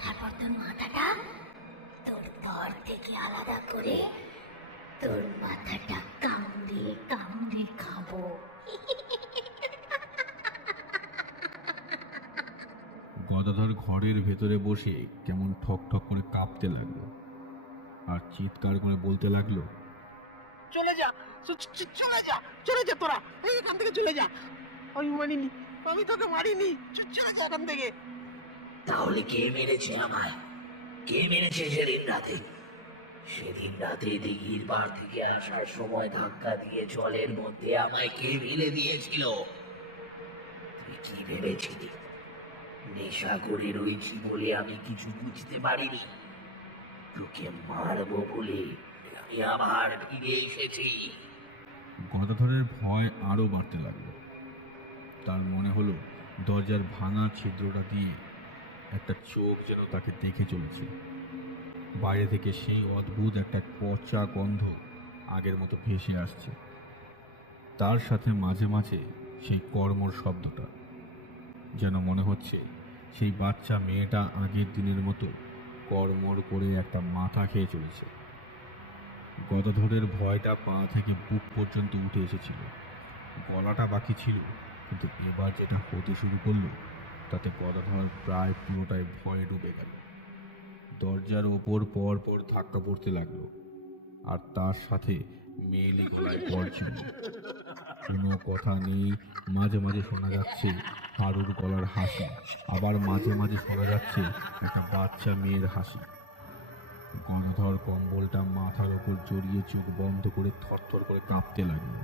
তারপর তোর মাথাটা তোর ঘর থেকে আলাদা করে তোর মাথাটা কামড়ে কামড়ে খাবো। গদাধর ঘরের ভেতরে বসে কেমন ঠক ঠক করে কাঁপতে লাগলো আর চিৎকার করে বলতে লাগলো, চলে যা, চলে যা, চলে যা, তোরা এখান থেকে চলে যা। আমি মারিনি, আমি তোকে মারিনি, চলে যা এখান থেকে। তাহলে কে মেরেছে আমায়? কে মেরেছে সেদিন রাতে? সেদিন রাতে দিঘির পাড় থেকে আসার সময় ধাক্কা দিয়ে জলের মধ্যে আমায় কে ফেলে দিয়েছিল? তুই কি ভেবেছিলি নেশা করে রয়েছি বলে আমি কিছু বুঝতে পারিনি? তোকে মারবো বলে আমি আবার ফিরে এসেছি। গদাধরের ভয় আরো বাড়তে লাগলো। তার মনে হলো দরজার ভাঙা ছিদ্রটা দিয়ে একটা চোখ যেন তাকে দেখে চলেছে। বাইরে থেকে সেই অদ্ভুত একটা পচা গন্ধ আগের মতো ভেসে আসছে। তার সাথে মাঝে মাঝে সেই কর্মর শব্দটা, যেন মনে হচ্ছে সেই বাচ্চা মেয়েটা আগের দিনের মতো কর্মর করে একটা মাথা খেয়ে চলেছে। গদাধরের ভয়টা পা থেকে বুক পর্যন্ত উঠে এসেছিল। গলাটা বাকি ছিল, কিন্তু এবার যেটা হতে শুরু করলো তাতে গদাধর প্রায় পুরোটাই ভয়ে ডুবে গেল। দরজার ওপর পর পর ধাক্কা পড়তে লাগলো, আর তার সাথে মেয়েলি গলায় গর্জন। কোনো কথা নেই, মাঝে মাঝে শোনা যাচ্ছে হারুর গলার হাসি, আবার মাঝে মাঝে শোনা যাচ্ছে একটা বাচ্চা মেয়ের হাসি। গদাধর কম্বলটা মাথার ওপর জড়িয়ে চোখ বন্ধ করে থরথর করে কাঁপতে লাগলো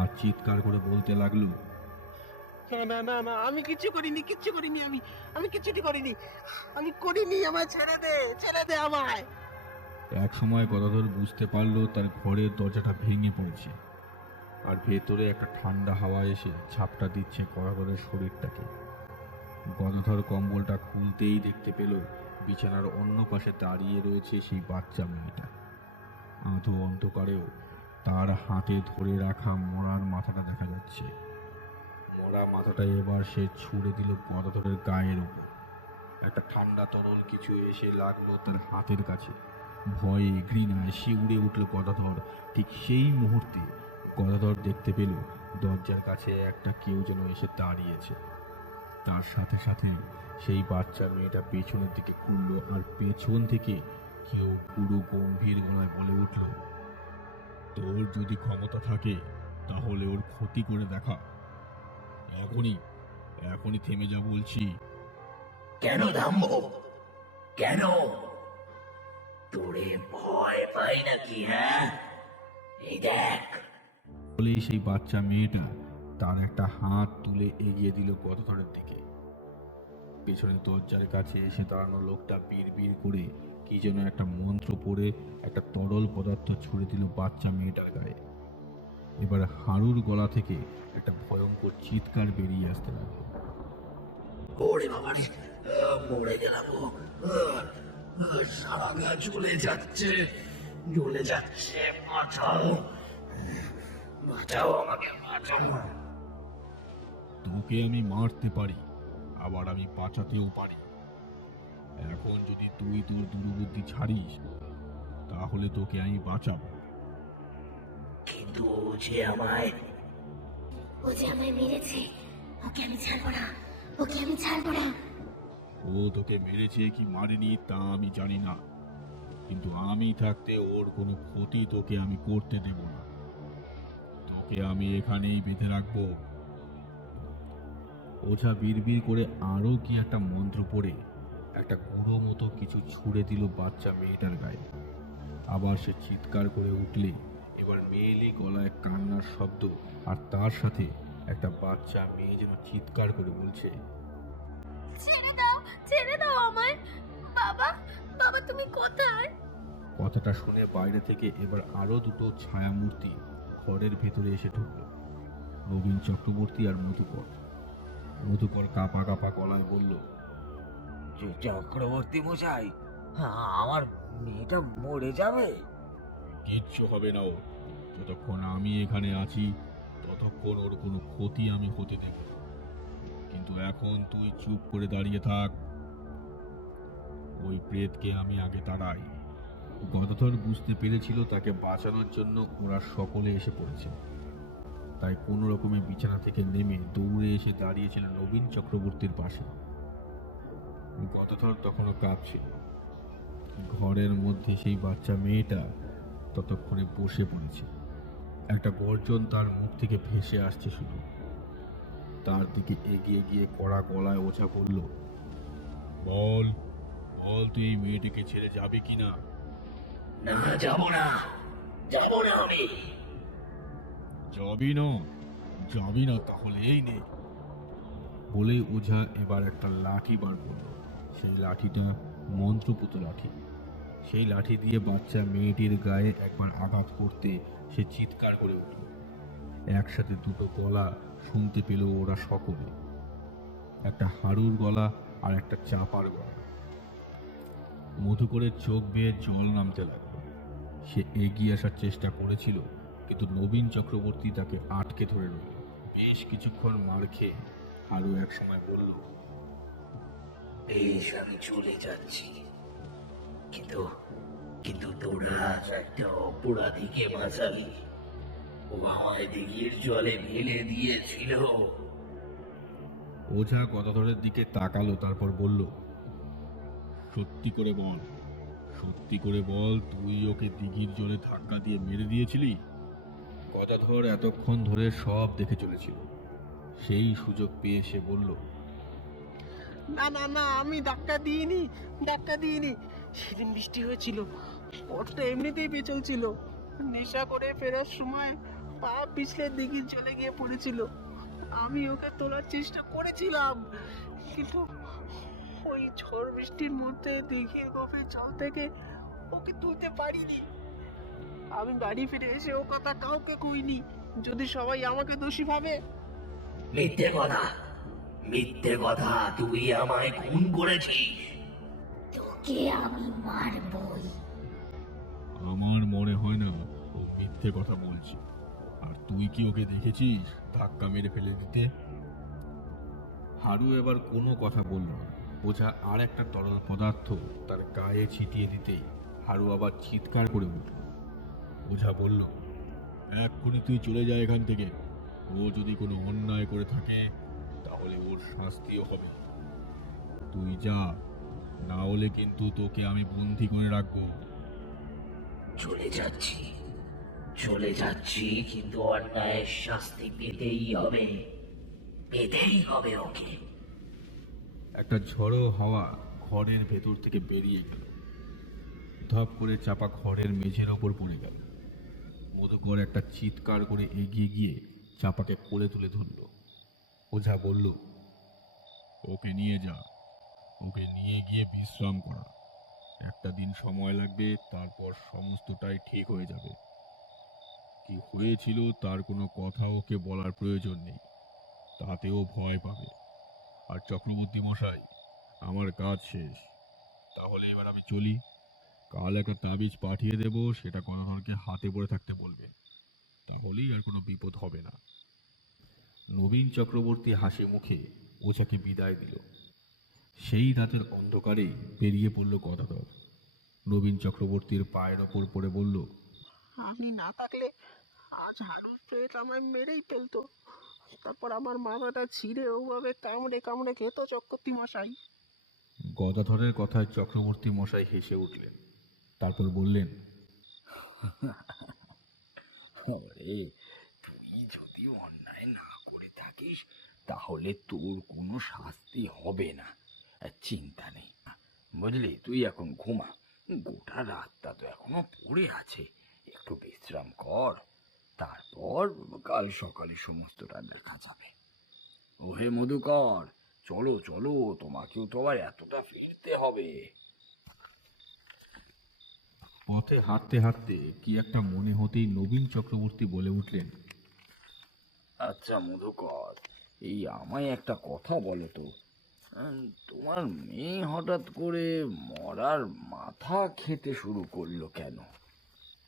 আর চিৎকার করে বলতে লাগলো, না না না না, আমি কিচ্ছু করিনি, কিচ্ছু করিনি, আমি কিচ্ছুটি করিনি, আমি করিনি, আমায় ছেড়ে দে আমায়। এক সময় গদাধর বুঝতে পারলো তার ঘরের দরজাটা ভেঙে পড়েছে আর ভেতরে একটা ঠান্ডা হাওয়া এসে ঝাপটা দিচ্ছে গদাধরের শরীরটাকে। গদাধর কম্বলটা খুলতেই দেখতে পেল বিছানার অন্য পাশে দাঁড়িয়ে রয়েছে সেই বাচ্চা মেয়েটা। আধো অন্ধকারেও তার হাতে ধরে রাখা মরার মাথাটা দেখা যাচ্ছে। মরা মাথাটা এবার সে ছুঁড়ে দিল গদাধরের গায়ের উপর। একটা ঠান্ডা তরল কিছু এসে লাগলো তার হাতের কাছে। ভয়ে ঘৃণায় শিউরে উঠল গদাধর। ঠিক সেই মুহূর্তে গদাধর দেখতে পেল দরজার কাছে একটা কেউ যেন এসে দাঁড়িয়েছে। তার সাথে সাথে সেই বাচ্চা মেয়েটা পেছনের দিকে ঘুরল আর পেছন থেকে কেউ পুরো গম্ভীর গলায় বলে উঠল, তোর যদি ক্ষমতা থাকে তাহলে ওর ক্ষতি করে দেখা। এখনই থেমে যা বলছি। কেন থামবো? কেন? তোরে ভয় পাই নাকি? হ্যাঁ, এই দেখ। বলেই সেই বাচ্চা মেয়েটা তার একটা হাত তুলে এগিয়ে দিল গদাধরের দিকে। পেছনে দরজার কাছে এসে দাঁড়ানো লোকটা বিড় করে কি যেন একটা মন্ত্র পড়ে একটা তরল পদার্থ ছুড়ে দিল বাচ্চা মেয়েটার গায়ে। এবার হারুর গলা থেকে একটা ভয়ঙ্কর চিৎকার বেরিয়ে আসতে লাগলো। ওরে বাবারে, মরে গেলাম গো। সারা গা জ্বলে যাচ্ছে। বাঁচাও আমাকে, বাঁচাও। তোকে আমি মারতে পারি, আবার আমি বাঁচাতেও পারি। এখন যদি তুই তোর দুর্বুদ্ধি ছাড়িস তাহলে তোকে আমি বাঁচাবো। কিন্তু ও যে আমায় মেরেছে, ওকে আমি ছাড়বো না, ওকে আমি ছাড়বো না। ও তোকে মেরেছে কি মারেনি তা আমি জানি না, কিন্তু আমি থাকতে ওর কোনো ক্ষতি তোকে আমি করতে দেব না। তোকে আমি এখানেই বেঁধে রাখবো। ওঝা বিড়বিড় করে আরো কি একটা মন্ত্র পড়ে একটা গুঁড়ো মতো কিছু ছুঁড়ে দিল বাচ্চা মেয়েটার গায়ে। আবার সে চিৎকার করে উঠলে এবার মেয়েলি গলায় কান্নার শব্দ, আর তার সাথে একটা বাচ্চা মেয়ে যেন চিৎকার করে বলছে, ছেড়ে দাও আমায়। বাবা, বাবা তুমি কোথায়? কথাটা শুনে বাইরে থেকে এবার আরো দুটো ছায়ামূর্তি ঘরের ভেতরে এসে ঢুকলো। নবীন চক্রবর্তী আর মধুকর কাঁপা কাঁপা গলায় বলল, যে চক্রবর্তী মশাই, আমার মেয়েটা মরে যাবে? কিচ্ছু হবে না, ও যতক্ষণ আমি এখানে আছি ততক্ষণ ওর কোনো ক্ষতি আমি হতে দেব না। কিন্তু এখন তুই চুপ করে দাঁড়িয়ে থাক, ওই প্রেতকে আমি আগে তাড়াই। গদাধর বুঝতে পেরেছিল তাকে বাঁচানোর জন্য ওরা সকলে এসে পড়েছে, তাই কোনো রকমে বিছানা থেকে নেমে দৌড়ে এসে দাঁড়িয়েছিল নবীন চক্রবর্তীর পাশে। গদাধর তখনও কাঁপছিল। ঘরের মধ্যে সেই বাচ্চা মেয়েটা ততক্ষণে বসে পড়েছে। একটা গর্জন তার মুখ থেকে ভেসে আসছে শুধু। তার দিকে এগিয়ে গিয়ে কড়া গলায় ওঝা বলল, বল বল তুই এই মেয়েটিকে ছেড়ে যাবে কিনা? না, যাবো না আমি। যাবি না তাহলে এই নে। বলে ওঝা এবার একটা লাঠি বার করলো। সেই লাঠিটা মন্ত্রপুত লাঠি। সেই লাঠি দিয়ে বাচ্চা মেয়েটির গায়ে একবার আঘাত করতে সে চিৎকার করে উঠল। একসাথে দুটো গলা শুনতে পেল ওরা সকলে, একটা হারুর গলা আর একটা চাপার গলা। মধুকরের চোখ বেয়ে জল নামতে লাগলো। সে এগিয়ে আসার চেষ্টা করেছিল, কিন্তু নবীন চক্রবর্তী তাকে আটকে ধরে রইল। বেশ কিছুক্ষণ মার খেয়ে হারু এক সময় বলল, বেশ, আমি চলে যাচ্ছি, কিন্তু কিন্তু তোরা একটা অপরাধীকে বাঁচালি। ও আমায় দিঘির জলে ফেলে দিয়েছিল। ওঝা গদাধরের দিকে তাকালো, তারপর বলল, সত্যি করে বল তুই ওকে দিঘির জলে ধাক্কা দিয়ে মেরে দিয়েছিলি? গদাধর এতক্ষণ ধরে সব দেখে চলেছিল। সেই সুযোগ পেয়ে সে বলল, না না না, আমি ধাক্কা দিইনি। সেদিন বৃষ্টি হয়েছিল, পথটা এমনিতেই পেছল ছিল। নেশা করে ফেরার সময় পা পিছলে দিঘির জলে গিয়ে পড়েছিল। আমি ওকে তোলার চেষ্টা করেছিলাম, কিন্তু ওই ঝড় বৃষ্টির মধ্যে দিঘির গভীর জল থেকে ওকে তুলতে পারিনি। আমি বাড়ি ফিরে এসে ও কথা কাউকে কইনি, যদি সবাই আমাকে দোষী ভাবে। মিথ্যে কথা, মিথ্যে কথা, তুই আমায় খুন করেছিস। তোকে আমি মারবই। আমার মনে হয় না ও মিথ্যে কথা বলছে। আর তুই কি ওকে দেখেছিস ধাক্কা মেরে ফেলে দিতে? হারু এবার কোনো কথা বলল না। বোঝা আর একটা তরল পদার্থ তার গায়ে ছিটিয়ে দিতেই হারু আবার চিৎকার করে উঠল। ওঝা বলল, এক্ষুনি তুই চলে যা এখান থেকে। ও যদি কোনো অন্যায় করে থাকে তাহলে ওর শাস্তিও হবে। তুই যা, না হলে কিন্তু তোকে আমি বন্দি করে রাখবো। চলে যাচ্ছি, চলে যাচ্ছি, কিন্তু অন্যায়ের শাস্তি পেতেই হবে, পেতেই হবে ওকে। একটা ঝড়ো হাওয়া ঘরের ভেতর থেকে বেরিয়ে গেল। ধপ করে চাপা ঘরের মেঝের ওপর পড়ে গেল। মধুকর একটা চিৎকার করে এগিয়ে গিয়ে চাপাকে কোলে তুলে ধরল। ওঝা বলল, ওকে নিয়ে যা, ওকে নিয়ে গিয়ে বিশ্রাম করা। একটা দিন সময় লাগবে, তারপর সমস্তটাই ঠিক হয়ে যাবে। কি হয়েছিল তার কোনো কথা ওকে বলার প্রয়োজন নেই, তাতেও ভয় পাবে। আর চক্রবর্তী মশাই, আমার কাজ শেষ, তাহলে এবার আমি চলি। কাল একটা তাবিজ পাঠিয়ে দেব, সেটা গদাধরকে হাতে পড়ে থাকতে বলবেন, তাহলেই আর কোনো বিপদ হবে না। নবীন চক্রবর্তী হাসি মুখে ওঝাকে বিদায় দিল। সেই রাতের অন্ধকারেই বেরিয়ে পড়ল গদাধর। নবীন চক্রবর্তীর পায়ের ওপর পড়ে বলল, আমি না থাকলে আজ হারুর পেট আমায় মেরেই ফেলতো, তারপর আমার মাথাটা ছিঁড়ে ওভাবে কামড়ে কামড়ে খেত চক্রবর্তী মশাই। গদাধরের কথায় চক্রবর্তী মশাই হেসে উঠলেন। তারপর বললেন, আরে, তুই যদি অন্যায় না করে থাকিস তাহলে তোর কোনো শাস্তি হবে না। চিন্তা নেই, বুঝলি? তুই এখন ঘুমা, গোটা রাতটা তো এখনো পড়ে আছে, একটু বিশ্রাম কর, তারপর কাল সকালে সমস্তটা দেখা যাবে। ওহে মধুকর, চলো চলো, তোমাকেও তো আবার এতটা ফিরতে হবে। পথে হাঁটতে হাঁটতে কি একটা মনে হতেই নবীন চক্রবর্তী বলে উঠলেন, আচ্ছা মধুকর, এই আমায় একটা কথা বলো তো, তোমার মেয়ে হঠাৎ করে মরার মাথা খেতে শুরু করলো কেন?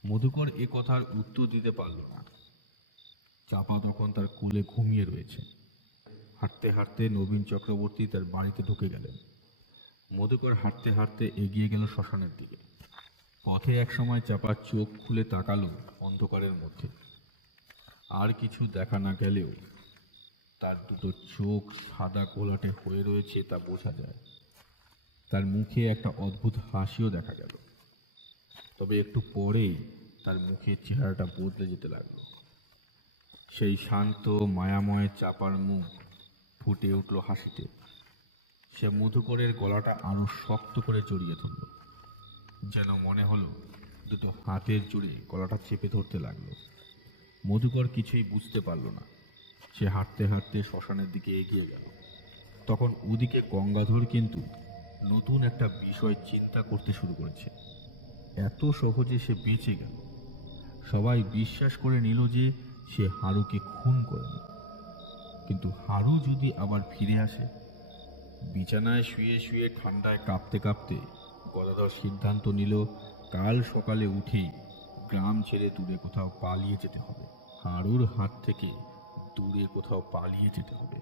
মধুকর এ কথার উত্তর দিতে পারল না। চাপা তখন তার কোলে ঘুমিয়ে রয়েছে। হাঁটতে হাঁটতে নবীন চক্রবর্তী তার বাড়িতে ঢুকে গেলেন। মধুকর হাঁটতে হাঁটতে এগিয়ে গেল শ্মশানের দিকে। পথে এক সময় চাপা চোখ খুলে তাকালো অন্ধকারের মধ্যে। আর কিছু দেখা না গেলেও তার দুটো চোখ সাদা ঘোলাটে হয়ে রয়েছে তা বোঝা যায়। তার মুখে একটা অদ্ভুত হাসিও দেখা গেল। তবে একটু পরেই তার মুখের চেহারাটা বদলে যেতে লাগলো। সেই শান্ত মায়াময় চাপার মুখ ফুটে উঠল হাসিতে। সে মধুকরের গলাটা আরো শক্ত করে জড়িয়ে ধরল, যেন মনে হলো দুটো হাতের জুড়ে গলাটা চেপে ধরতে লাগলো। মধুকর কিছুই বুঝতে পারল না। সে হাঁটতে হাঁটতে শ্মশানের দিকে এগিয়ে গেল। তখন ওদিকে গঙ্গাধর কিন্তু নতুন একটা বিষয় চিন্তা করতে শুরু করেছে। এত সহজে সে বেঁচে গেল, সবাই বিশ্বাস করে নিল যে সে হারুকে খুন করেনি। কিন্তু হারু যদি আবার ফিরে আসে? বিছানায় শুয়ে শুয়ে ঠান্ডায় কাঁপতে কাঁপতে গদাধর সিদ্ধান্ত নিল কাল সকালে উঠেই গ্রাম ছেড়ে দূরে কোথাও পালিয়ে যেতে হবে। হারুর হাত থেকে দূরে কোথাও পালিয়ে যেতে হবে।